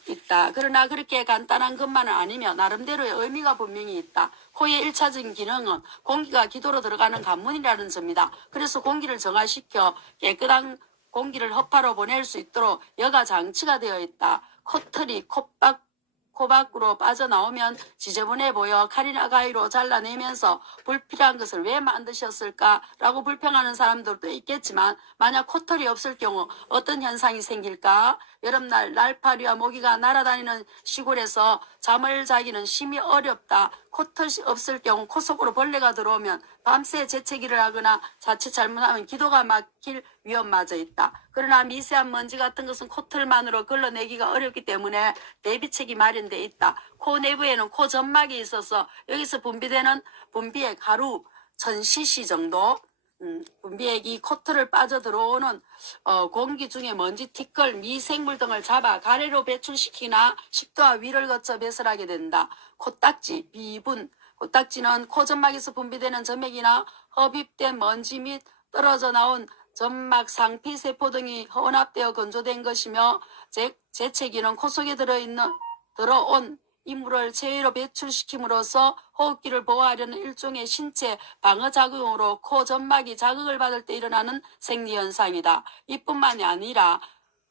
있다. 그러나 그렇게 간단한 것만은 아니며 나름대로의 의미가 분명히 있다. 코의 1차적인 기능은 공기가 기도로 들어가는 관문이라는 점이다. 그래서 공기를 정화시켜 깨끗한 공기를 허파로 보낼 수 있도록 여가 장치가 되어 있다. 코털이 코 밖으로 빠져나오면 지저분해 보여 칼이나 가위로 잘라내면서 불필요한 것을 왜 만드셨을까라고 불평하는 사람들도 있겠지만 만약 코털이 없을 경우 어떤 현상이 생길까? 여름날 날파리와 모기가 날아다니는 시골에서 잠을 자기는 심히 어렵다. 코털이 없을 경우 코 속으로 벌레가 들어오면 밤새 재채기를 하거나 자칫 잘못하면 기도가 막힐 위험마저 있다. 그러나 미세한 먼지 같은 것은 코털만으로 걸러내기가 어렵기 때문에 대비책이 마련돼 있다. 코 내부에는 코 점막이 있어서 여기서 분비되는 분비액 하루 1000cc 정도 분비액이 코털을 빠져 들어오는 공기 중에 먼지, 티끌, 미생물 등을 잡아 가래로 배출시키나 식도와 위를 거쳐 배설하게 된다. 코딱지, 비분. 코딱지는 코점막에서 분비되는 점액이나 흡입된 먼지 및 떨어져 나온 점막 상피세포 등이 혼합되어 건조된 것이며 재채기는 코 속에 들어온 이물을 체외로 배출시킴으로써 호흡기를 보호하려는 일종의 신체 방어작용으로 코 점막이 자극을 받을 때 일어나는 생리현상이다. 이뿐만이 아니라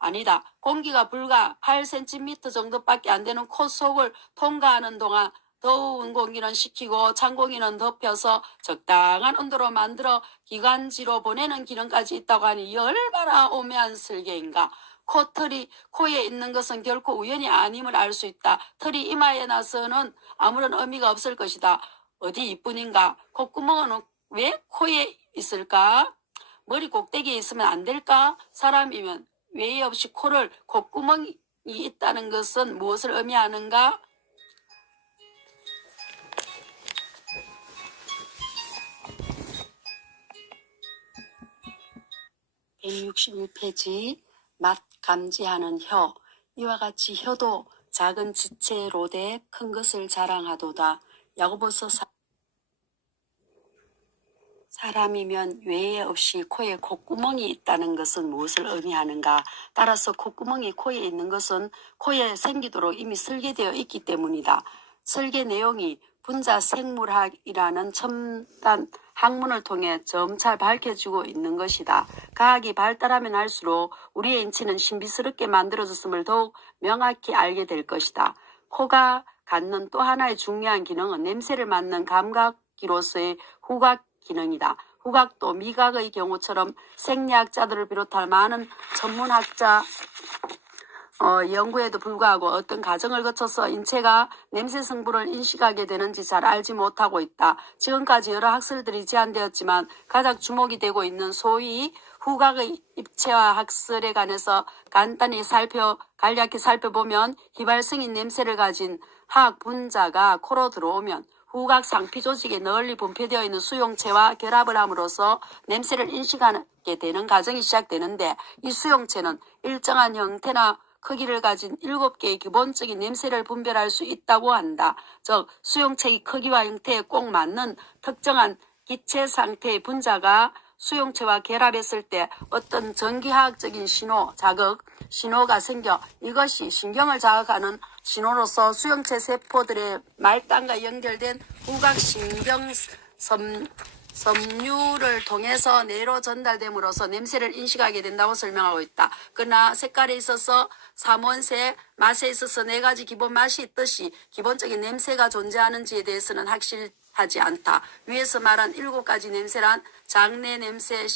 아니다. 공기가 불과 8cm 정도밖에 안 되는 코 속을 통과하는 동안 더운 공기는 식히고 찬 공기는 덮여서 적당한 온도로 만들어 기관지로 보내는 기능까지 있다고 하니 열바라 오묘한 설계인가. 코털이 코에 있는 것은 결코 우연이 아님을 알 수 있다. 털이 이마에 나서는 아무런 의미가 없을 것이다. 어디 이뿐인가. 콧구멍은 왜 코에 있을까? 머리 꼭대기에 있으면 안 될까? 사람이면 외에 없이 코를 콧구멍이 있다는 것은 무엇을 의미하는가? 161페이지 맛 감지하는 혀. 이와 같이 혀도 작은 지체로 돼 큰 것을 자랑하도다. 야고보서 사람이면 외에 없이 코에 콧구멍이 있다는 것은 무엇을 의미하는가? 따라서 콧구멍이 코에 있는 것은 코에 생기도록 이미 설계되어 있기 때문이다. 설계 내용이 분자 생물학이라는 첨단 학문을 통해 점차 밝혀지고 있는 것이다. 과학이 발달하면 할수록 우리의 인체는 신비스럽게 만들어졌음을 더욱 명확히 알게 될 것이다. 코가 갖는 또 하나의 중요한 기능은 냄새를 맡는 감각기로서의 후각 기능이다. 후각도 미각의 경우처럼 생리학자들을 비롯한 많은 전문학자 연구에도 불구하고 어떤 과정을 거쳐서 인체가 냄새 성분을 인식하게 되는지 잘 알지 못하고 있다. 지금까지 여러 학설들이 제안되었지만 가장 주목이 되고 있는 소위 후각의 입체화 학설에 관해서 간단히 간략히 살펴보면 휘발성인 냄새를 가진 화학 분자가 코로 들어오면 후각 상피 조직에 널리 분포되어 있는 수용체와 결합을 함으로써 냄새를 인식하게 되는 과정이 시작되는데, 이 수용체는 일정한 형태나 크기를 가진 7개의 기본적인 냄새를 분별할 수 있다고 한다. 즉 수용체의 크기와 형태에 꼭 맞는 특정한 기체 상태의 분자가 수용체와 결합했을 때 어떤 전기화학적인 자극 신호가 생겨 이것이 신경을 자극하는 신호로서 수용체 세포들의 말단과 연결된 후각신경 섬유를 통해서 뇌로 전달됨으로써 냄새를 인식하게 된다고 설명하고 있다. 그러나 색깔에 있어서 삼원색, 맛에 있어서 4가지 기본 맛이 있듯이 기본적인 냄새가 존재하는지에 대해서는 확실하지 않다. 위에서 말한 7가지 냄새란 장내 냄새,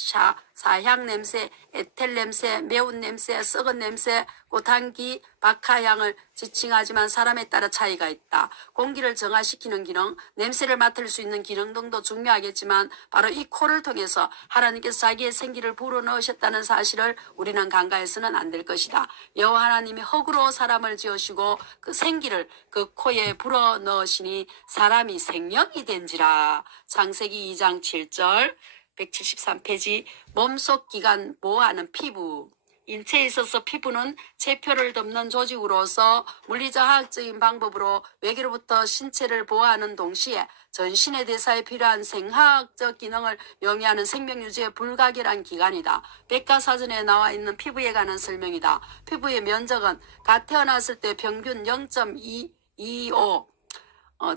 사향 냄새, 에텔 냄새, 매운 냄새, 썩은 냄새, 꽃향기, 박하향을 지칭하지만 사람에 따라 차이가 있다. 공기를 정화시키는 기능, 냄새를 맡을 수 있는 기능 등도 중요하겠지만 바로 이 코를 통해서 하나님께서 자기의 생기를 불어넣으셨다는 사실을 우리는 간과해서는 안 될 것이다. 여호와 하나님이 흙으로 사람을 지으시고 그 생기를 그 코에 불어넣으시니 사람이 생명이 된지라. 창세기 2장 7절 173페이지 몸속 기관 보호하는 피부. 인체에 있어서 피부는 체표를 덮는 조직으로서 물리적 화학적인 방법으로 외계로부터 신체를 보호하는 동시에 전신의 대사에 필요한 생화학적 기능을 영위하는 생명유지의 불가결한 기관이다. 백과사전에 나와 있는 피부에 관한 설명이다. 피부의 면적은 갓 태어났을 때 평균 0.225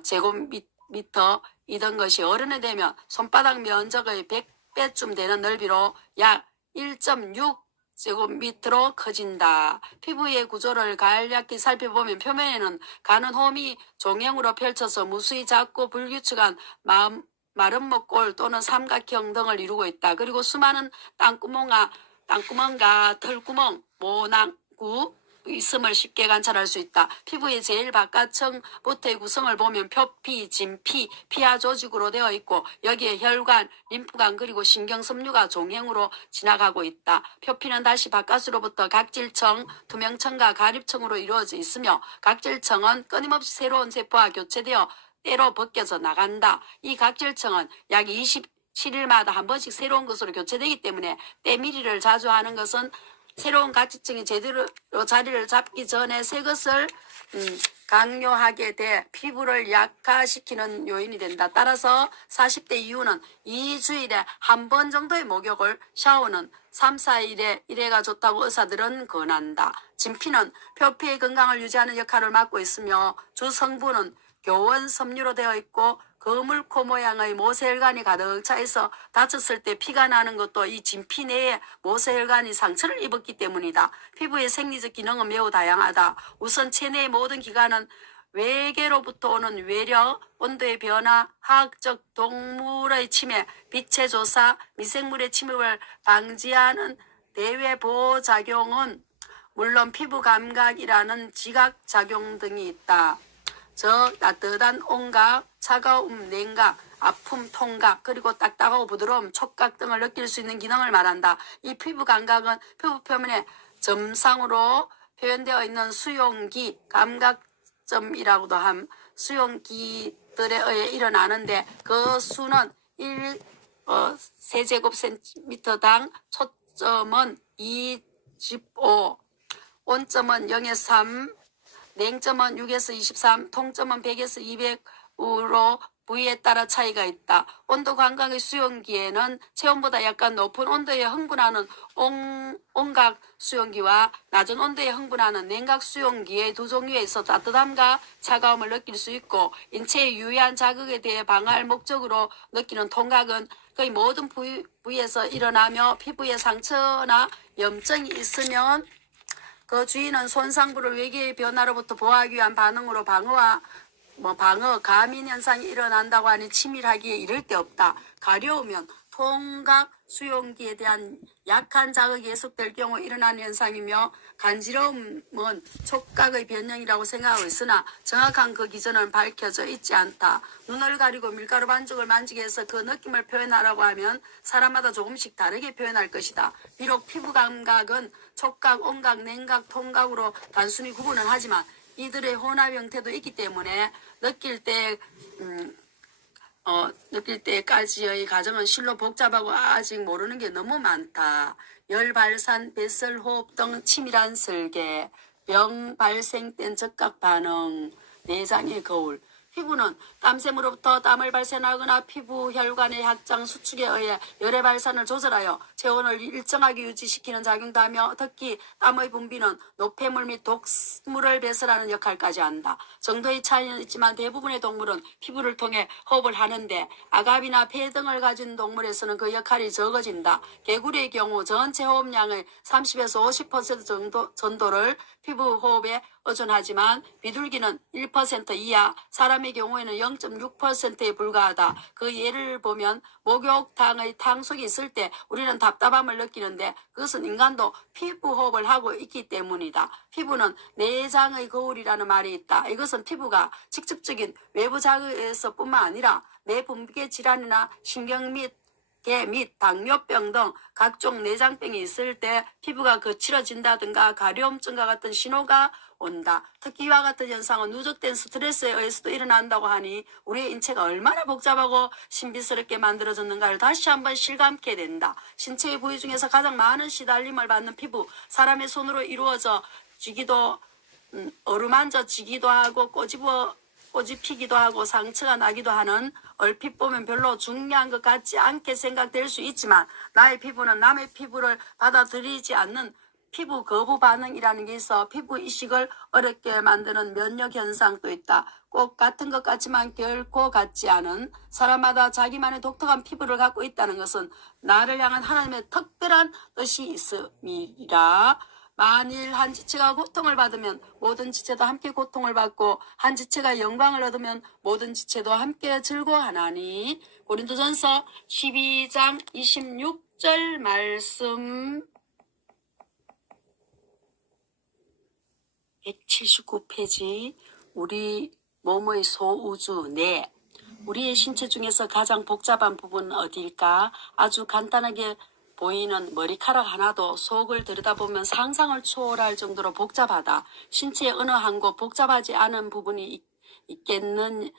제곱미터이던 것이 어른이 되면 손바닥 면적의 100배쯤 되는 넓이로 약 1.6 제곱미터로 커진다. 피부의 구조를 간략히 살펴보면 표면에는 가는 홈이 종형으로 펼쳐서 무수히 작고 불규칙한 마름모꼴 또는 삼각형 등을 이루고 있다. 그리고 수많은 땅구멍과 털구멍, 모낭구 있음을 쉽게 관찰할 수 있다. 피부의 제일 바깥층부터의 구성을 보면 표피, 진피, 피하 조직으로 되어 있고 여기에 혈관, 림프관 그리고 신경섬유가 종형으로 지나가고 있다. 표피는 다시 바깥으로부터 각질층, 투명층과 가립층으로 이루어져 있으며 각질층은 끊임없이 새로운 세포와 교체되어 때로 벗겨져 나간다. 이 각질층은 약 27일마다 한 번씩 새로운 것으로 교체되기 때문에 때밀이를 자주 하는 것은 새로운 각질층이 제대로 자리를 잡기 전에 새 것을 강요하게 돼 피부를 약화시키는 요인이 된다. 따라서 40대 이후는 2주일에 한 번 정도의 목욕을, 샤워는 3, 4일에 1회가 좋다고 의사들은 권한다. 진피는 표피의 건강을 유지하는 역할을 맡고 있으며 주 성분은 교원 섬유로 되어 있고 거물코 모양의 모세혈관이 가득 차 있어 다쳤을 때 피가 나는 것도 이 진피 내에 모세혈관이 상처를 입었기 때문이다. 피부의 생리적 기능은 매우 다양하다. 우선 체내의 모든 기관은 외계로부터 오는 외력, 온도의 변화, 화학적 동물의 침해, 빛의 조사, 미생물의 침입을 방지하는 대외 보호 작용은 물론 피부 감각이라는 지각 작용 등이 있다. 즉 따뜻한 온각, 차가움, 냉각, 아픔, 통각, 그리고 딱딱하고 부드러움, 촉각 등을 느낄 수 있는 기능을 말한다. 이 피부 감각은 피부 표면에 점상으로 표현되어 있는 수용기, 감각점이라고도 함, 수용기들에 의해 일어나는데 그 수는 1세제곱센티미터당 초점은 2.5, 온점은 0에서 3, 냉점은 6에서 23, 통점은 100에서 200으로 부위에 따라 차이가 있다. 온도 감각의 수용기에는 체온보다 약간 높은 온도에 흥분하는 온각 수용기와 낮은 온도에 흥분하는 냉각 수용기의 두 종류에 있어 따뜻함과 차가움을 느낄 수 있고, 인체의 유해한 자극에 대해 방어할 목적으로 느끼는 통각은 거의 모든 부위에서 일어나며 피부에 상처나 염증이 있으면 그 주인은 손상부를 외계의 변화로부터 보호하기 위한 반응으로 방어, 가민 현상이 일어난다고 하니 치밀하기에 이를 데 없다. 가려우면 통각 수용기에 대한 약한 자극이 계속될 경우 일어나는 현상이며, 간지러움은 촉각의 변형이라고 생각하고 있으나 정확한 그 기전은 밝혀져 있지 않다. 눈을 가리고 밀가루 반죽을 만지게 해서 그 느낌을 표현하라고 하면 사람마다 조금씩 다르게 표현할 것이다. 비록 피부 감각은 촉각, 온각, 냉각, 통각으로 단순히 구분은 하지만 이들의 혼합 형태도 있기 때문에 느낄 때까지의 과정은 실로 복잡하고 아직 모르는 게 너무 많다. 열 발산, 뱃설, 호흡 등 치밀한 설계, 병 발생된 즉각 반응, 내장의 거울. 피부는 땀샘으로부터 땀을 발산하거나 피부 혈관의 확장 수축에 의해 열의 발산을 조절하여 체온을 일정하게 유지시키는 작용도 하며, 특히 땀의 분비는 노폐물 및 독물을 배설하는 역할까지 한다. 정도의 차이는 있지만 대부분의 동물은 피부를 통해 호흡을 하는데 아갑이나 폐 등을 가진 동물에서는 그 역할이 적어진다. 개구리의 경우 전체 호흡량의 30에서 50% 정도를 피부 호흡에 의존하지만 비둘기는 1% 이하, 사람의 경우에는 0.6%에 불과하다. 그 예를 보면 목욕탕의 탕속이 있을 때 우리는 답답함을 느끼는데 그것은 인간도 피부 호흡을 하고 있기 때문이다. 피부는 내장의 거울이라는 말이 있다. 이것은 피부가 직접적인 외부 자극에서 뿐만 아니라 내분비계 질환이나 신경 및 개 및 당뇨병 등 각종 내장병이 있을 때 피부가 거칠어진다든가 가려움증과 같은 신호가 온다. 특히 이와 같은 현상은 누적된 스트레스에 의해서도 일어난다고 하니 우리의 인체가 얼마나 복잡하고 신비스럽게 만들어졌는가를 다시 한번 실감케 된다. 신체의 부위 중에서 가장 많은 시달림을 받는 피부, 사람의 손으로 이루어져 지기도 어루만져지기도 하고 꼬집히기도 하고 상처가 나기도 하는, 얼핏 보면 별로 중요한 것 같지 않게 생각될 수 있지만 나의 피부는 남의 피부를 받아들이지 않는 피부 거부 반응이라는 게 있어 피부 이식을 어렵게 만드는 면역 현상도 있다. 꼭 같은 것 같지만 결코 같지 않은, 사람마다 자기만의 독특한 피부를 갖고 있다는 것은 나를 향한 하나님의 특별한 뜻이 있음이라. 만일 한 지체가 고통을 받으면 모든 지체도 함께 고통을 받고, 한 지체가 영광을 얻으면 모든 지체도 함께 즐거워하나니. 고린도전서 12장 26절 말씀, 179페이지. 우리 몸의 소우주 내. 우리의 신체 중에서 가장 복잡한 부분은 어디일까? 아주 간단하게 보이는 머리카락 하나도 속을 들여다보면 상상을 초월할 정도로 복잡하다. 신체의 어느 한 곳 복잡하지 않은 부분이 있겠는가마는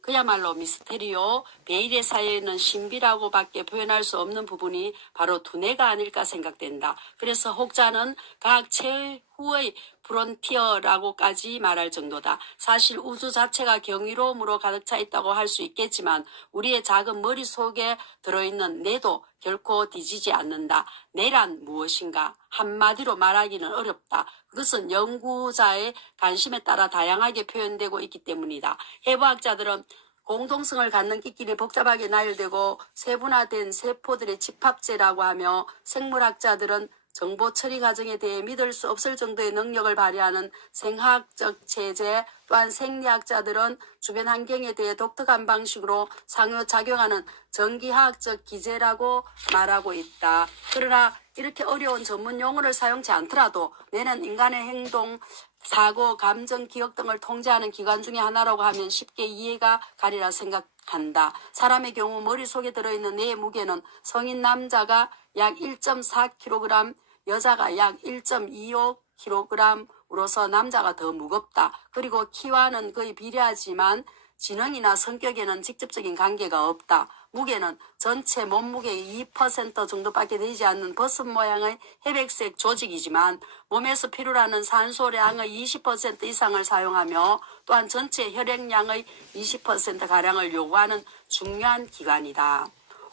그야말로 미스테리오 베일의 사이에는 신비라고 밖에 표현할 수 없는 부분이 바로 두뇌가 아닐까 생각된다. 그래서 혹자는 각 최후의 프론티어라고까지 말할 정도다. 사실 우주 자체가 경이로움으로 가득 차 있다고 할 수 있겠지만 우리의 작은 머릿속에 들어있는 뇌도 결코 뒤지지 않는다. 뇌란 무엇인가? 한마디로 말하기는 어렵다. 그것은 연구자의 관심에 따라 다양하게 표현되고 있기 때문이다. 해부학자들은 공동성을 갖는 끼끼리 복잡하게 나열되고 세분화된 세포들의 집합체라고 하며 생물학자들은 정보 처리 과정에 대해 믿을 수 없을 정도의 능력을 발휘하는 생화학적 체제, 또한 생리학자들은 주변 환경에 대해 독특한 방식으로 상호작용하는 전기화학적 기제라고 말하고 있다. 그러나 이렇게 어려운 전문 용어를 사용치 않더라도 뇌는 인간의 행동, 사고, 감정, 기억 등을 통제하는 기관 중에 하나라고 하면 쉽게 이해가 가리라 생각한다. 사람의 경우 머릿속에 들어있는 뇌의 무게는 성인 남자가 약 1.4kg, 여자가 약 1.25kg으로서 남자가 더 무겁다. 그리고 키와는 거의 비례하지만 지능이나 성격에는 직접적인 관계가 없다. 무게는 전체 몸무게의 2% 정도밖에 되지 않는 버섯 모양의 회백색 조직이지만 몸에서 필요로 하는 산소량의 20% 이상을 사용하며 또한 전체 혈액량의 20%가량을 요구하는 중요한 기관이다.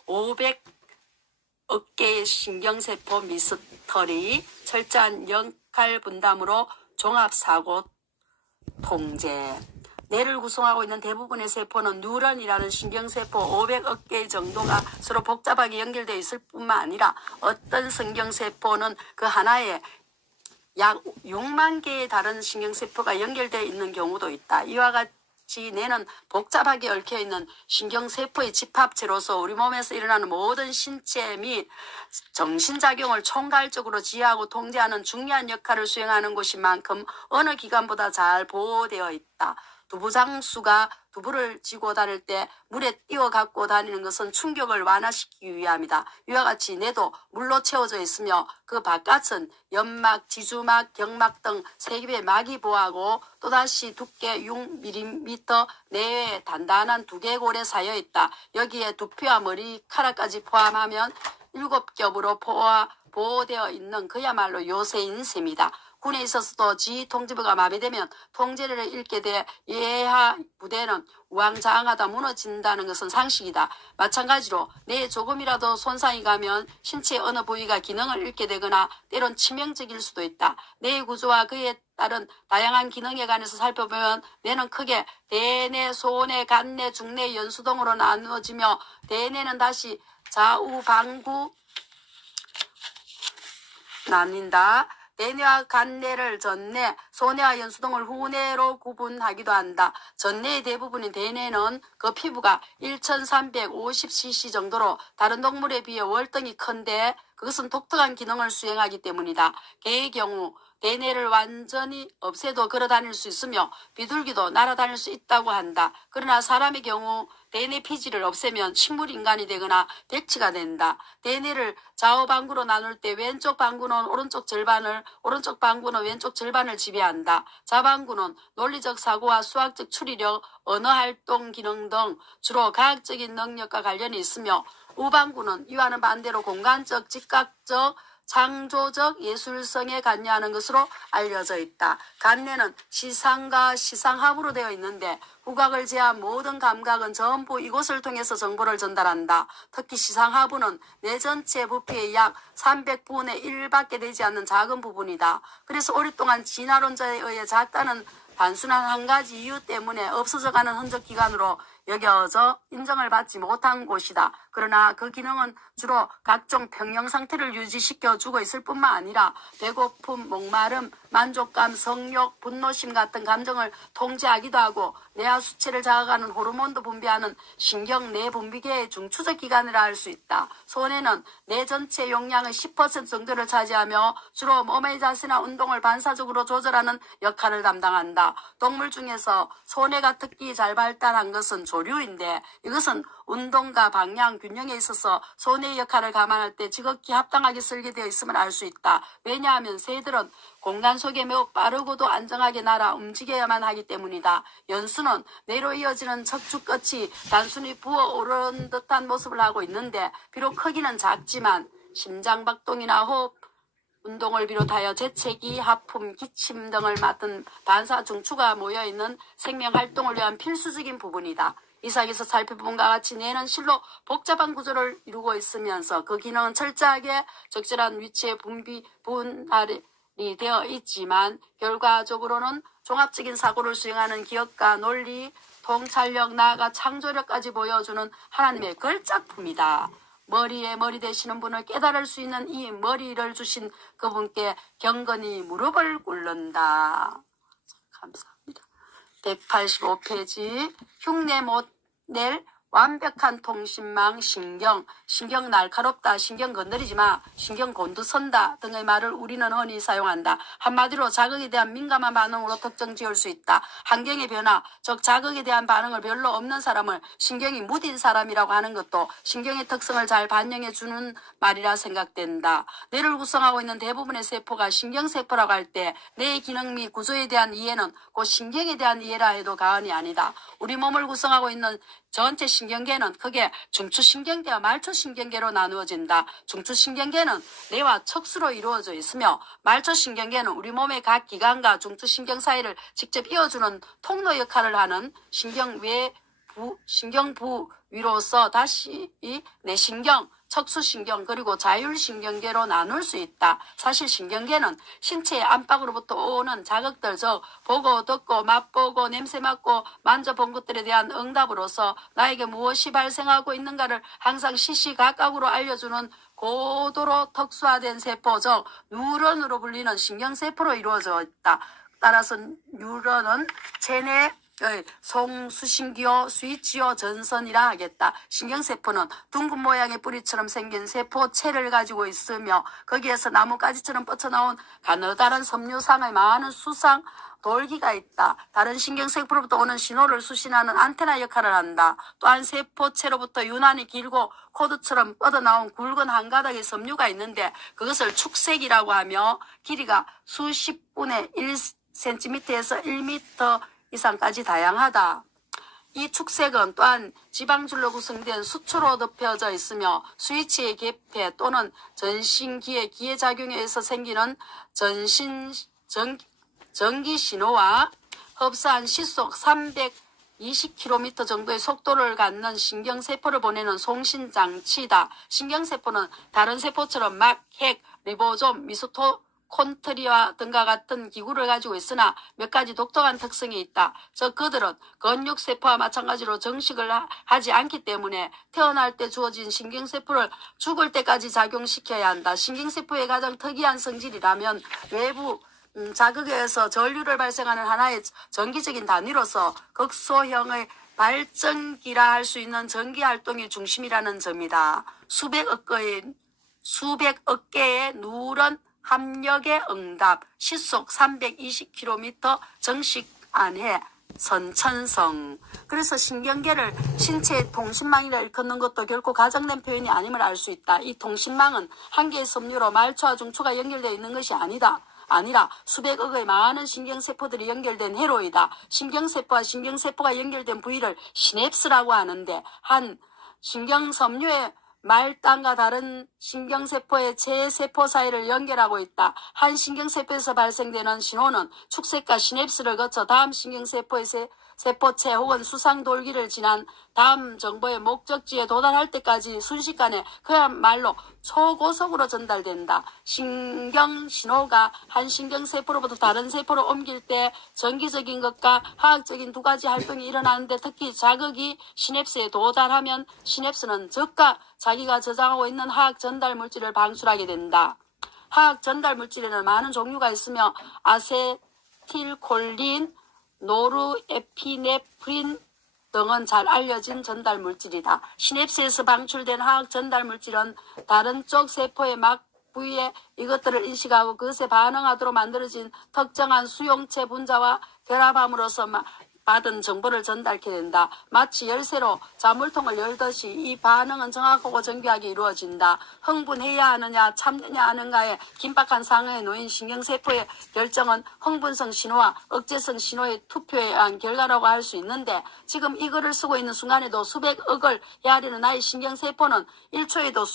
500억 개의 신경세포 미스터리, 철저한 역할 분담으로 종합사고 통제. 뇌를 구성하고 있는 대부분의 세포는 뉴런이라는 신경세포 500억 개 정도가 서로 복잡하게 연결되어 있을 뿐만 아니라 어떤 신경세포는 그 하나에 약 6만 개의 다른 신경세포가 연결되어 있는 경우도 있다. 이와 같이 뇌는 복잡하게 얽혀있는 신경세포의 집합체로서 우리 몸에서 일어나는 모든 신체 및 정신작용을 총괄적으로 지휘하고 통제하는 중요한 역할을 수행하는 곳인 만큼 어느 기관보다 잘 보호되어 있다. 두부장수가 두부를 지고 다닐 때 물에 띄워 갖고 다니는 것은 충격을 완화시키기 위함이다. 이와 같이 뇌도 물로 채워져 있으며 그 바깥은 연막, 지주막, 경막 등 세 개의 막이 보하고 또다시 두께 6mm 내외에 단단한 두개골에 쌓여 있다. 여기에 두피와 머리카락까지 포함하면 7겹으로 보호되어 있는 그야말로 요새인 셈이다. 군에 있어서도 지휘 통제부가 마비되면 통제를 잃게 돼 예하 부대는 우왕좌왕하다 무너진다는 것은 상식이다. 마찬가지로 뇌에 조금이라도 손상이 가면 신체의 어느 부위가 기능을 잃게 되거나 때론 치명적일 수도 있다. 뇌의 구조와 그에 따른 다양한 기능에 관해서 살펴보면 뇌는 크게 대뇌, 소뇌, 간뇌, 중뇌, 연수동으로 나누어지며 대뇌는 다시 좌우 방구 나뉜다. 대뇌와 간뇌를 전뇌, 소뇌와 연수동을 후뇌로 구분하기도 한다. 전뇌의 대부분인 대뇌는 그 피부가 1350cc 정도로 다른 동물에 비해 월등히 큰데 그것은 독특한 기능을 수행하기 때문이다. 개의 경우 대뇌를 완전히 없애도 걸어다닐 수 있으며 비둘기도 날아다닐 수 있다고 한다. 그러나 사람의 경우 대뇌 피지를 없애면 식물인간이 되거나 백치가 된다. 대뇌를 좌우 방구로 나눌 때 왼쪽 방구는 오른쪽 절반을, 오른쪽 방구는 왼쪽 절반을 지배한다. 좌방구는 논리적 사고와 수학적 추리력, 언어활동 기능 등 주로 과학적인 능력과 관련이 있으며 우방구는 이와는 반대로 공간적, 직각적, 창조적 예술성에 관여하는 것으로 알려져 있다. 간뇌는 시상과 시상합으로 되어 있는데 후각을 제한 모든 감각은 전부 이곳을 통해서 정보를 전달한다. 특히 시상하부는 뇌 전체 부피의 약 300분의 1밖에 되지 않는 작은 부분이다. 그래서 오랫동안 진화론자에 의해 작다는 단순한 한 가지 이유 때문에 없어져가는 흔적 기관으로 여겨져 인정을 받지 못한 곳이다. 그러나 그 기능은 주로 각종 평형 상태를 유지시켜주고 있을 뿐만 아니라 배고픔, 목마름, 만족감, 성욕, 분노심 같은 감정을 통제하기도 하고 뇌와 수치를 자극하는 호르몬도 분비하는 신경 내분비계의 중추적 기관이라 할 수 있다. 소뇌는 뇌 전체 용량의 10% 정도를 차지하며 주로 몸의 자세나 운동을 반사적으로 조절하는 역할을 담당한다. 동물 중에서 소뇌가 특히 잘 발달한 것은 조류인데 이것은 운동과 방향, 균형에 있어서 소뇌의 역할을 감안할 때 지극히 합당하게 설계되어 있음을 알 수 있다. 왜냐하면 새들은 공간 속에 매우 빠르고도 안정하게 날아 움직여야만 하기 때문이다. 연수는 뇌로 이어지는 척추 끝이 단순히 부어오른 듯한 모습을 하고 있는데 비록 크기는 작지만 심장박동이나 호흡 운동을 비롯하여 재채기, 하품, 기침 등을 맡은 반사 중추가 모여있는 생명활동을 위한 필수적인 부분이다. 이상에서 살펴본 것과 같이 뇌는 실로 복잡한 구조를 이루고 있으면서 그 기능은 철저하게 적절한 위치에 분할이 되어 있지만 결과적으로는 종합적인 사고를 수행하는 기억과 논리, 통찰력 나아가 창조력까지 보여주는 하나님의 걸작품이다. 머리에 머리 되시는 분을 깨달을 수 있는 이 머리를 주신 그분께 경건히 무릎을 꿇는다. 감사합니다. 185페이지 흉내 못 낼 완벽한 통신망 신경 날카롭다, 신경 건드리지 마, 신경 곤두선다 등의 말을 우리는 흔히 사용한다. 한마디로 자극에 대한 민감한 반응으로 특정 지을 수 있다. 환경의 변화, 즉 자극에 대한 반응을 별로 없는 사람을 신경이 무딘 사람이라고 하는 것도 신경의 특성을 잘 반영해 주는 말이라 생각된다. 뇌를 구성하고 있는 대부분의 세포가 신경세포라고 할 때 뇌의 기능 및 구조에 대한 이해는 곧 신경에 대한 이해라 해도 과언이 아니다. 우리 몸을 구성하고 있는 전체 신경계는 크게 중추신경계와 말초신경계로 나누어진다. 중추신경계는 뇌와 척수로 이루어져 있으며 말초신경계는 우리 몸의 각 기관과 중추신경 사이를 직접 이어주는 통로 역할을 하는 신경부 위로서 다시 이 내신경, 척수신경 그리고 자율신경계로 나눌 수 있다. 사실 신경계는 신체의 안팎으로부터 오는 자극들, 즉 보고 듣고 맛보고 냄새 맡고 만져본 것들에 대한 응답으로서 나에게 무엇이 발생하고 있는가를 항상 시시각각으로 알려주는 고도로 특수화된 세포, 즉 뉴런으로 불리는 신경세포로 이루어져 있다. 따라서 뉴런은 체내 송수신기호 스위치호 전선이라 하겠다. 신경세포는 둥근 모양의 뿌리처럼 생긴 세포체를 가지고 있으며 거기에서 나뭇가지처럼 뻗쳐나온 가느다란 섬유상의 많은 수상 돌기가 있다. 다른 신경세포로부터 오는 신호를 수신하는 안테나 역할을 한다. 또한 세포체로부터 유난히 길고 코드처럼 뻗어나온 굵은 한 가닥의 섬유가 있는데 그것을 축색이라고 하며 길이가 수십분의 1cm에서 1m 이상까지 다양하다. 이 축색은 또한 지방줄로 구성된 수초로 덮여져 있으며 스위치의 개폐 또는 전신기의 기회작용에 의해서 생기는 전기 신호와 흡사한 시속 320km 정도의 속도를 갖는 신경세포를 보내는 송신장치다. 신경세포는 다른 세포처럼 막, 핵, 리보솜, 미토콘드리아 등과 같은 기구를 가지고 있으나 몇 가지 독특한 특성이 있다. 즉 그들은 근육세포와 마찬가지로 정식을 하지 않기 때문에 태어날 때 주어진 신경세포를 죽을 때까지 작용시켜야 한다. 신경세포의 가장 특이한 성질이라면 외부 자극에 의해서 전류를 발생하는 하나의 전기적인 단위로서 극소형의 발전기라 할 수 있는 전기활동의 중심이라는 점이다. 수백억 개의 누런 합력의 응답, 시속 320km 정식 안해 선천성. 그래서 신경계를 신체의 통신망이라 일컫는 것도 결코 가정된 표현이 아님을 알 수 있다. 이 통신망은 한 개의 섬유로 말초와 중초가 연결되어 있는 것이 아니라 수백억의 많은 신경세포들이 연결된 회로이다. 신경세포와 신경세포가 연결된 부위를 시냅스라고 하는데 한 신경섬유의 말단과 다른 신경세포의 재세포 사이를 연결하고 있다. 한 신경세포에서 발생되는 신호는 축색과 시냅스를 거쳐 다음 신경세포의 세포체 혹은 수상돌기를 지난 다음 정보의 목적지에 도달할 때까지 순식간에 그야말로 초고속으로 전달된다. 신경신호가 한 신경세포로부터 다른 세포로 옮길 때 전기적인 것과 화학적인 두 가지 활동이 일어나는데 특히 자극이 시냅스에 도달하면 시냅스는 즉각 자기가 저장하고 있는 화학 전달 물질을 방출하게 된다. 화학 전달 물질에는 많은 종류가 있으며 아세틸콜린, 노르에피네프린 등은 잘 알려진 전달 물질이다. 시냅스에서 방출된 화학 전달 물질은 다른 쪽 세포의 막 부위에 이것들을 인식하고 그것에 반응하도록 만들어진 특정한 수용체 분자와 결합함으로써 받은 정보를 전달케 된다. 마치 열쇠로 자물통을 열듯이 이 반응은 정확하고 정교하게 이루어진다. 흥분해야 하느냐 참느냐 하는가에 긴박한 상황에 놓인 신경세포의 결정은 흥분성 신호와 억제성 신호의 투표에 의한 결과라고 할 수 있는데 지금 이 글을 쓰고 있는 순간에도 수백억을 헤아리는 나의 신경세포는 1초에도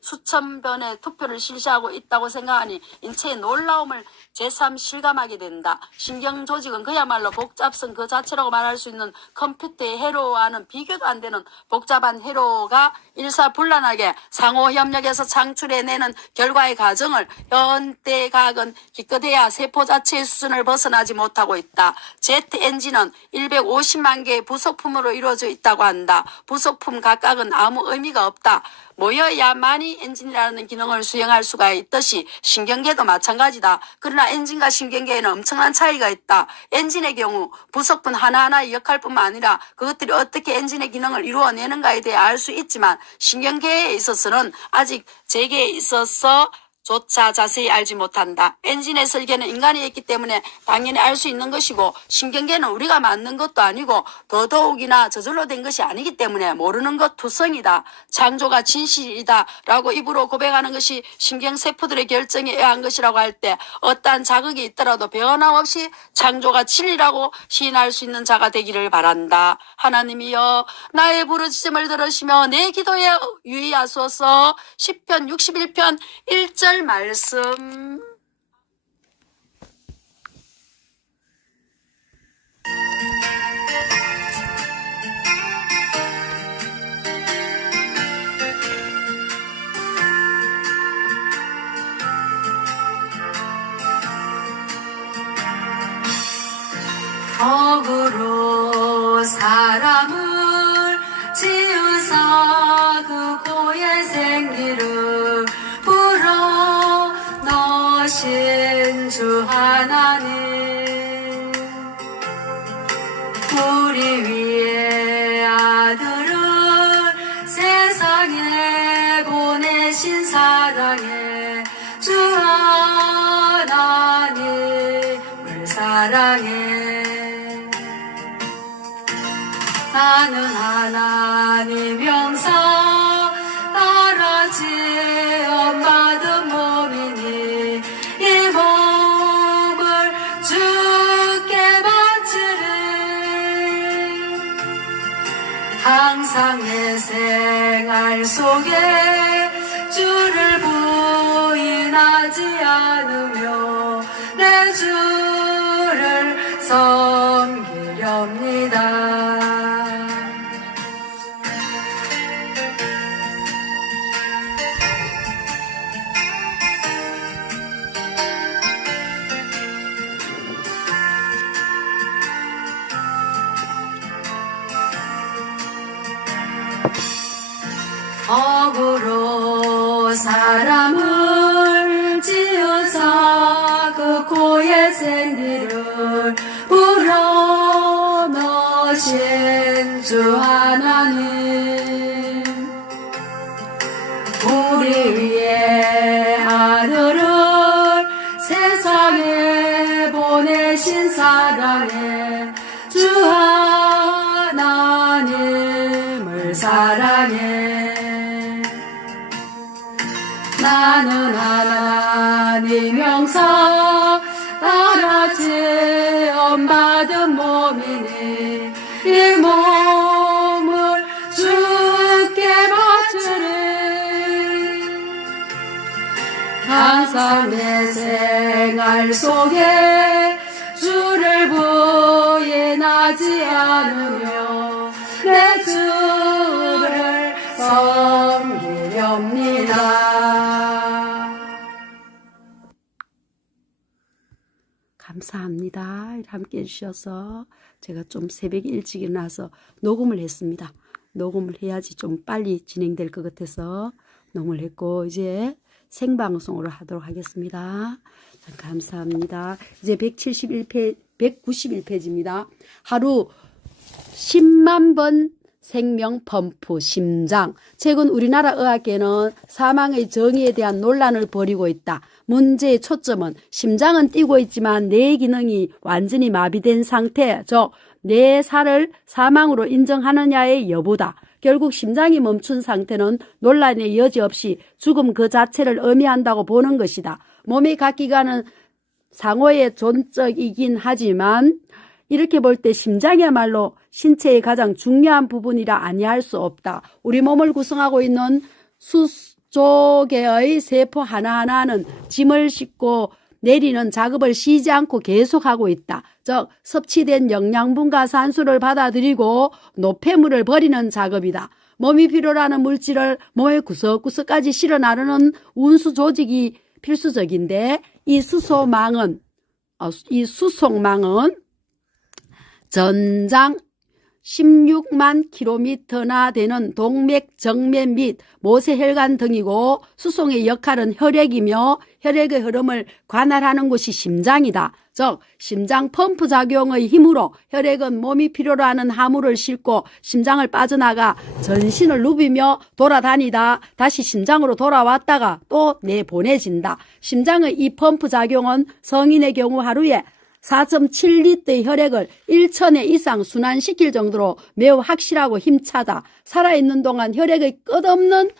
수천 번의 투표를 실시하고 있다고 생각하니 인체의 놀라움을 새삼 실감하게 된다. 신경조직은 그야말로 복잡성 그 자체 자체라고 말할 수 있는 컴퓨터의 회로와는 비교도 안 되는 복잡한 회로가 일사불란하게 상호협력해서 창출해내는 결과의 과정을 현대과학은 기껏해야 세포 자체의 수준을 벗어나지 못하고 있다. 제트 엔진은 150만 개의 부속품으로 이루어져 있다고 한다. 부속품 각각은 아무 의미가 없다. 모여야만이 엔진이라는 기능을 수행할 수가 있듯이 신경계도 마찬가지다. 그러나 엔진과 신경계에는 엄청난 차이가 있다. 엔진의 경우 부속품 하나하나의 역할뿐만 아니라 그것들이 어떻게 엔진의 기능을 이루어내는가에 대해 알 수 있지만 신경계에 있어서는 아직 재계에 있어서 조차 자세히 알지 못한다. 엔진의 설계는 인간이 했기 때문에 당연히 알 수 있는 것이고 신경계는 우리가 만든 것도 아니고 더더욱이나 저절로 된 것이 아니기 때문에 모르는 것 투성이다. 창조가 진실이다 라고 입으로 고백하는 것이 신경세포들의 결정에 의한 것이라고 할 때 어떠한 자극이 있더라도 변함없이 창조가 진리라고 시인할 수 있는 자가 되기를 바란다. 하나님이여 나의 부르짖음을 들으시며 내 기도에 유의하소서. 시편 61편 1절 말씀. 덕으로 사람을 지으사 그 고의 생기를 불어 넣으신 주 하나님, 우리 위에 아들을 세상에 보내신 사랑에 주 하나님을 사랑해. 나는 하나님 형상 나라지 엄마든 몸이니 이 몸을 주께 바치리. 항상 내 생활 속에 주를 부인하지 않으며 내 주를 섬기렵니다. 덕으로 사람을 지어서 그 고의 생기를 불어넣으신 주 하나님, 우리 위에 아들을 세상에 보내신 사랑에 주 하나님을 사랑해. 나는 하나님 형상 나라지 엄마든 몸이니 이 몸을 주께 바치리. 항상 내 생활 속에 주를 부인하지 않으며 내 주를 섬기렵니다. 감사합니다. 함께 해주셔서 제가 좀 새벽에 일찍 일어나서 녹음을 했습니다. 녹음을 해야지 좀 빨리 진행될 것 같아서 녹음을 했고 이제 생방송으로 하도록 하겠습니다. 감사합니다. 이제 191페이지입니다. 하루 10만 번 생명 펌프 심장. 최근 우리나라 의학계는 사망의 정의에 대한 논란을 벌이고 있다. 문제의 초점은 심장은 뛰고 있지만 뇌 기능이 완전히 마비된 상태, 즉 뇌 살을 사망으로 인정하느냐의 여부다. 결국 심장이 멈춘 상태는 논란의 여지 없이 죽음 그 자체를 의미한다고 보는 것이다. 몸의 각 기관은 상호의 존적이긴 하지만 이렇게 볼 때 심장이야말로 신체의 가장 중요한 부분이라 아니할 수 없다. 우리 몸을 구성하고 있는 수조개의 세포 하나하나는 짐을 싣고 내리는 작업을 쉬지 않고 계속하고 있다. 즉 섭취된 영양분과 산소를 받아들이고 노폐물을 버리는 작업이다. 몸이 필요로 하는 물질을 몸의 구석구석까지 실어 나르는 운수 조직이 필수적인데 이 수송망은 전장 16만 킬로미터나 되는 동맥, 정맥 및 모세혈관 등이고 수송의 역할은 혈액이며 혈액의 흐름을 관할하는 곳이 심장이다. 즉 심장 펌프 작용의 힘으로 혈액은 몸이 필요로 하는 화물을 싣고 심장을 빠져나가 전신을 누비며 돌아다니다 다시 심장으로 돌아왔다가 또 내보내진다. 심장의 이 펌프 작용은 성인의 경우 하루에 4.7리터의 혈액을 1천회 이상 순환시킬 정도로 매우 확실하고 힘차다. 살아있는 동안 혈액의 끝없는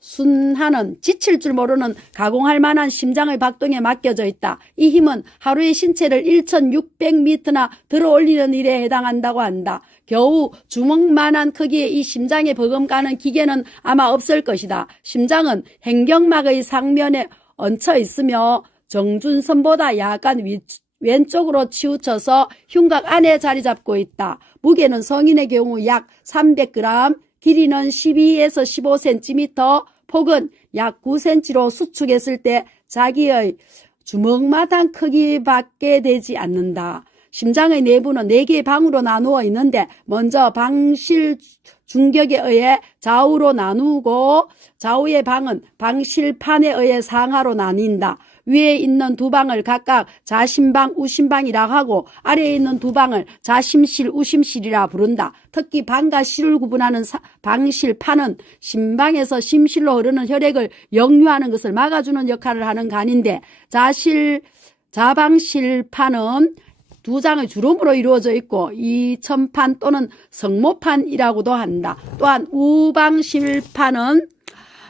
순환은 지칠 줄 모르는 가공할 만한 심장의 박동에 맡겨져 있다. 이 힘은 하루에 신체를 1,600m나 들어올리는 일에 해당한다고 한다. 겨우 주먹만한 크기의 이 심장에 버금가는 기계는 아마 없을 것이다. 심장은 행경막의 상면에 얹혀 있으며 정준선보다 약간 왼쪽으로 치우쳐서 흉곽 안에 자리 잡고 있다. 무게는 성인의 경우 약 300g, 길이는 12에서 15cm, 폭은 약 9cm로 수축했을 때 자기의 주먹만한 크기밖에 되지 않는다. 심장의 내부는 4개의 방으로 나누어 있는데 먼저 방실 중격에 의해 좌우로 나누고 좌우의 방은 방실판에 의해 상하로 나뉜다. 위에 있는 두 방을 각각 자심방, 우심방이라 하고 아래에 있는 두 방을 자심실, 우심실이라 부른다. 특히 방과 실을 구분하는 방실판은 심방에서 심실로 흐르는 혈액을 역류하는 것을 막아주는 역할을 하는 간인데 자방실판은 두 장의 주름으로 이루어져 있고 이천판 또는 성모판이라고도 한다. 또한 우방실판은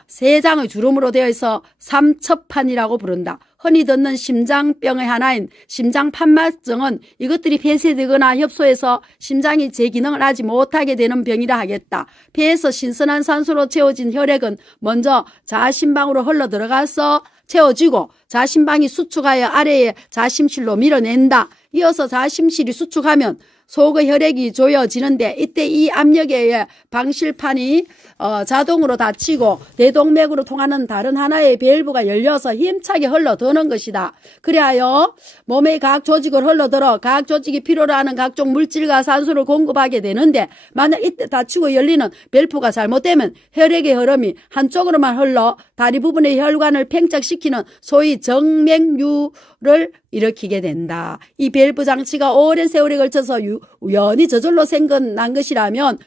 세 장의 주름으로 되어 있어 삼첩판이라고 부른다. 흔히 듣는 심장병의 하나인 심장판막증은 이것들이 폐쇄되거나 협소해서 심장이 제 기능을 하지 못하게 되는 병이라 하겠다. 폐에서 신선한 산소로 채워진 혈액은 먼저 자심방으로 흘러 들어가서 채워지고 자심방이 수축하여 아래에 자심실로 밀어낸다. 이어서 자심실이 수축하면 속의 혈액이 조여지는데 이때 이 압력에 의해 방실판이 자동으로 닫히고 대동맥으로 통하는 다른 하나의 밸브가 열려서 힘차게 흘러드는 것이다. 그리하여 몸의 각 조직을 흘러들어 각 조직이 필요로 하는 각종 물질과 산소를 공급하게 되는데 만약 이때 닫히고 열리는 밸브가 잘못되면 혈액의 흐름이 한쪽으로만 흘러 다리 부분의 혈관을 팽착시키는 소위 정맥류를 일으키게 된다. 이 밸브 장치가 오랜 세월에 걸쳐서 우연히 저절로 생겨난 것이라면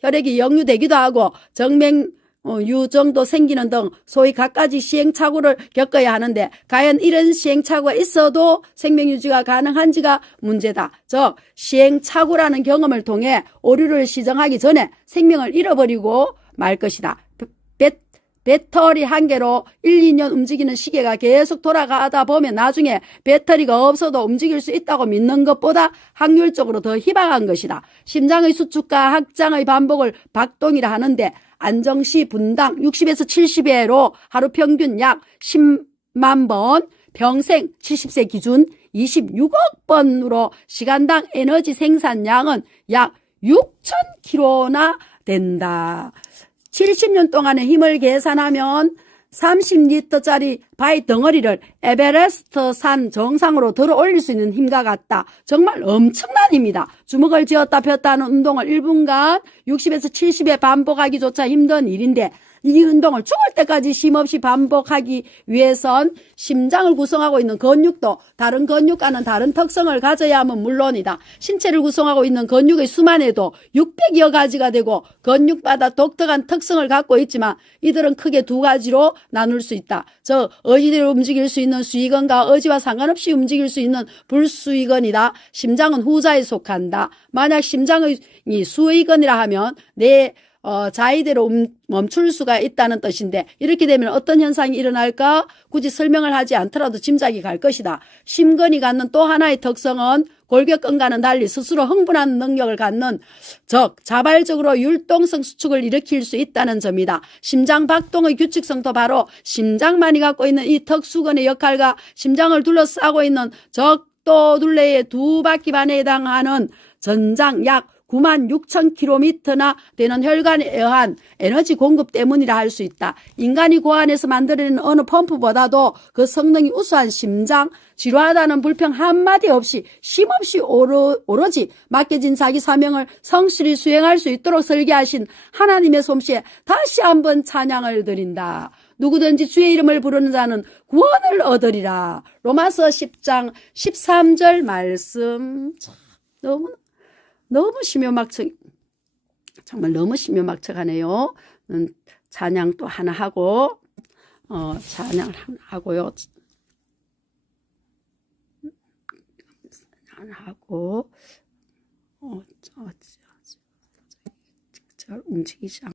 혈액이 역류되기도 하고 정맥류 정도 생기는 등 소위 갖가지 시행착오를 겪어야 하는데 과연 이런 시행착오가 있어도 생명유지가 가능한지가 문제다. 즉 시행착오라는 경험을 통해 오류를 시정하기 전에 생명을 잃어버리고 말 것이다. 배터리 한 개로 1, 2년 움직이는 시계가 계속 돌아가다 보면 나중에 배터리가 없어도 움직일 수 있다고 믿는 것보다 확률적으로 더 희박한 것이다. 심장의 수축과 확장의 반복을 박동이라 하는데 안정시 분당 60에서 70회로 하루 평균 약 10만 번, 평생 70세 기준 26억 번으로 시간당 에너지 생산량은 약 6,000kg나 된다. 70년 동안의 힘을 계산하면 30리터짜리 바위 덩어리를 에베레스트 산 정상으로 들어 올릴 수 있는 힘과 같다. 정말 엄청난 힘이다. 주먹을 쥐었다 폈다 하는 운동을 1분간 60에서 70회 반복하기조차 힘든 일인데 이 운동을 죽을 때까지 쉼없이 반복하기 위해선 심장을 구성하고 있는 근육도 다른 근육과는 다른 특성을 가져야 하면 물론이다. 신체를 구성하고 있는 근육의 수만 해도 600여 가지가 되고 근육마다 독특한 특성을 갖고 있지만 이들은 크게 두 가지로 나눌 수 있다. 저 의지대로 움직일 수 있는 수의근과 의지와 상관없이 움직일 수 있는 불수의근이다. 심장은 후자에 속한다. 만약 심장의 수의근이라 하면 내 자의대로 멈출 수가 있다는 뜻인데 이렇게 되면 어떤 현상이 일어날까? 굳이 설명을 하지 않더라도 짐작이 갈 것이다. 심근이 갖는 또 하나의 특성은 골격근과는 달리 스스로 흥분하는 능력을 갖는 즉 자발적으로 율동성 수축을 일으킬 수 있다는 점이다. 심장 박동의 규칙성도 바로 심장만이 갖고 있는 이 턱수건의 역할과 심장을 둘러싸고 있는 적도둘레의 2바퀴 반에 해당하는 전장 약 96,000km나 되는 혈관에 의한 에너지 공급 때문이라 할 수 있다. 인간이 고안해서 만들어낸 어느 펌프보다도 그 성능이 우수한 심장, 지루하다는 불평 한마디 없이 쉼없이 오로지 맡겨진 자기 사명을 성실히 수행할 수 있도록 설계하신 하나님의 솜씨에 다시 한번 찬양을 드린다. 누구든지 주의 이름을 부르는 자는 구원을 얻으리라. 로마서 10장 13절 말씀. 참, 너무 심요막측, 정말 너무 심요막측하네요. 찬양 또 하나 하고, 찬양을 하나 하고요. 하나 하고, 움직이지 않고.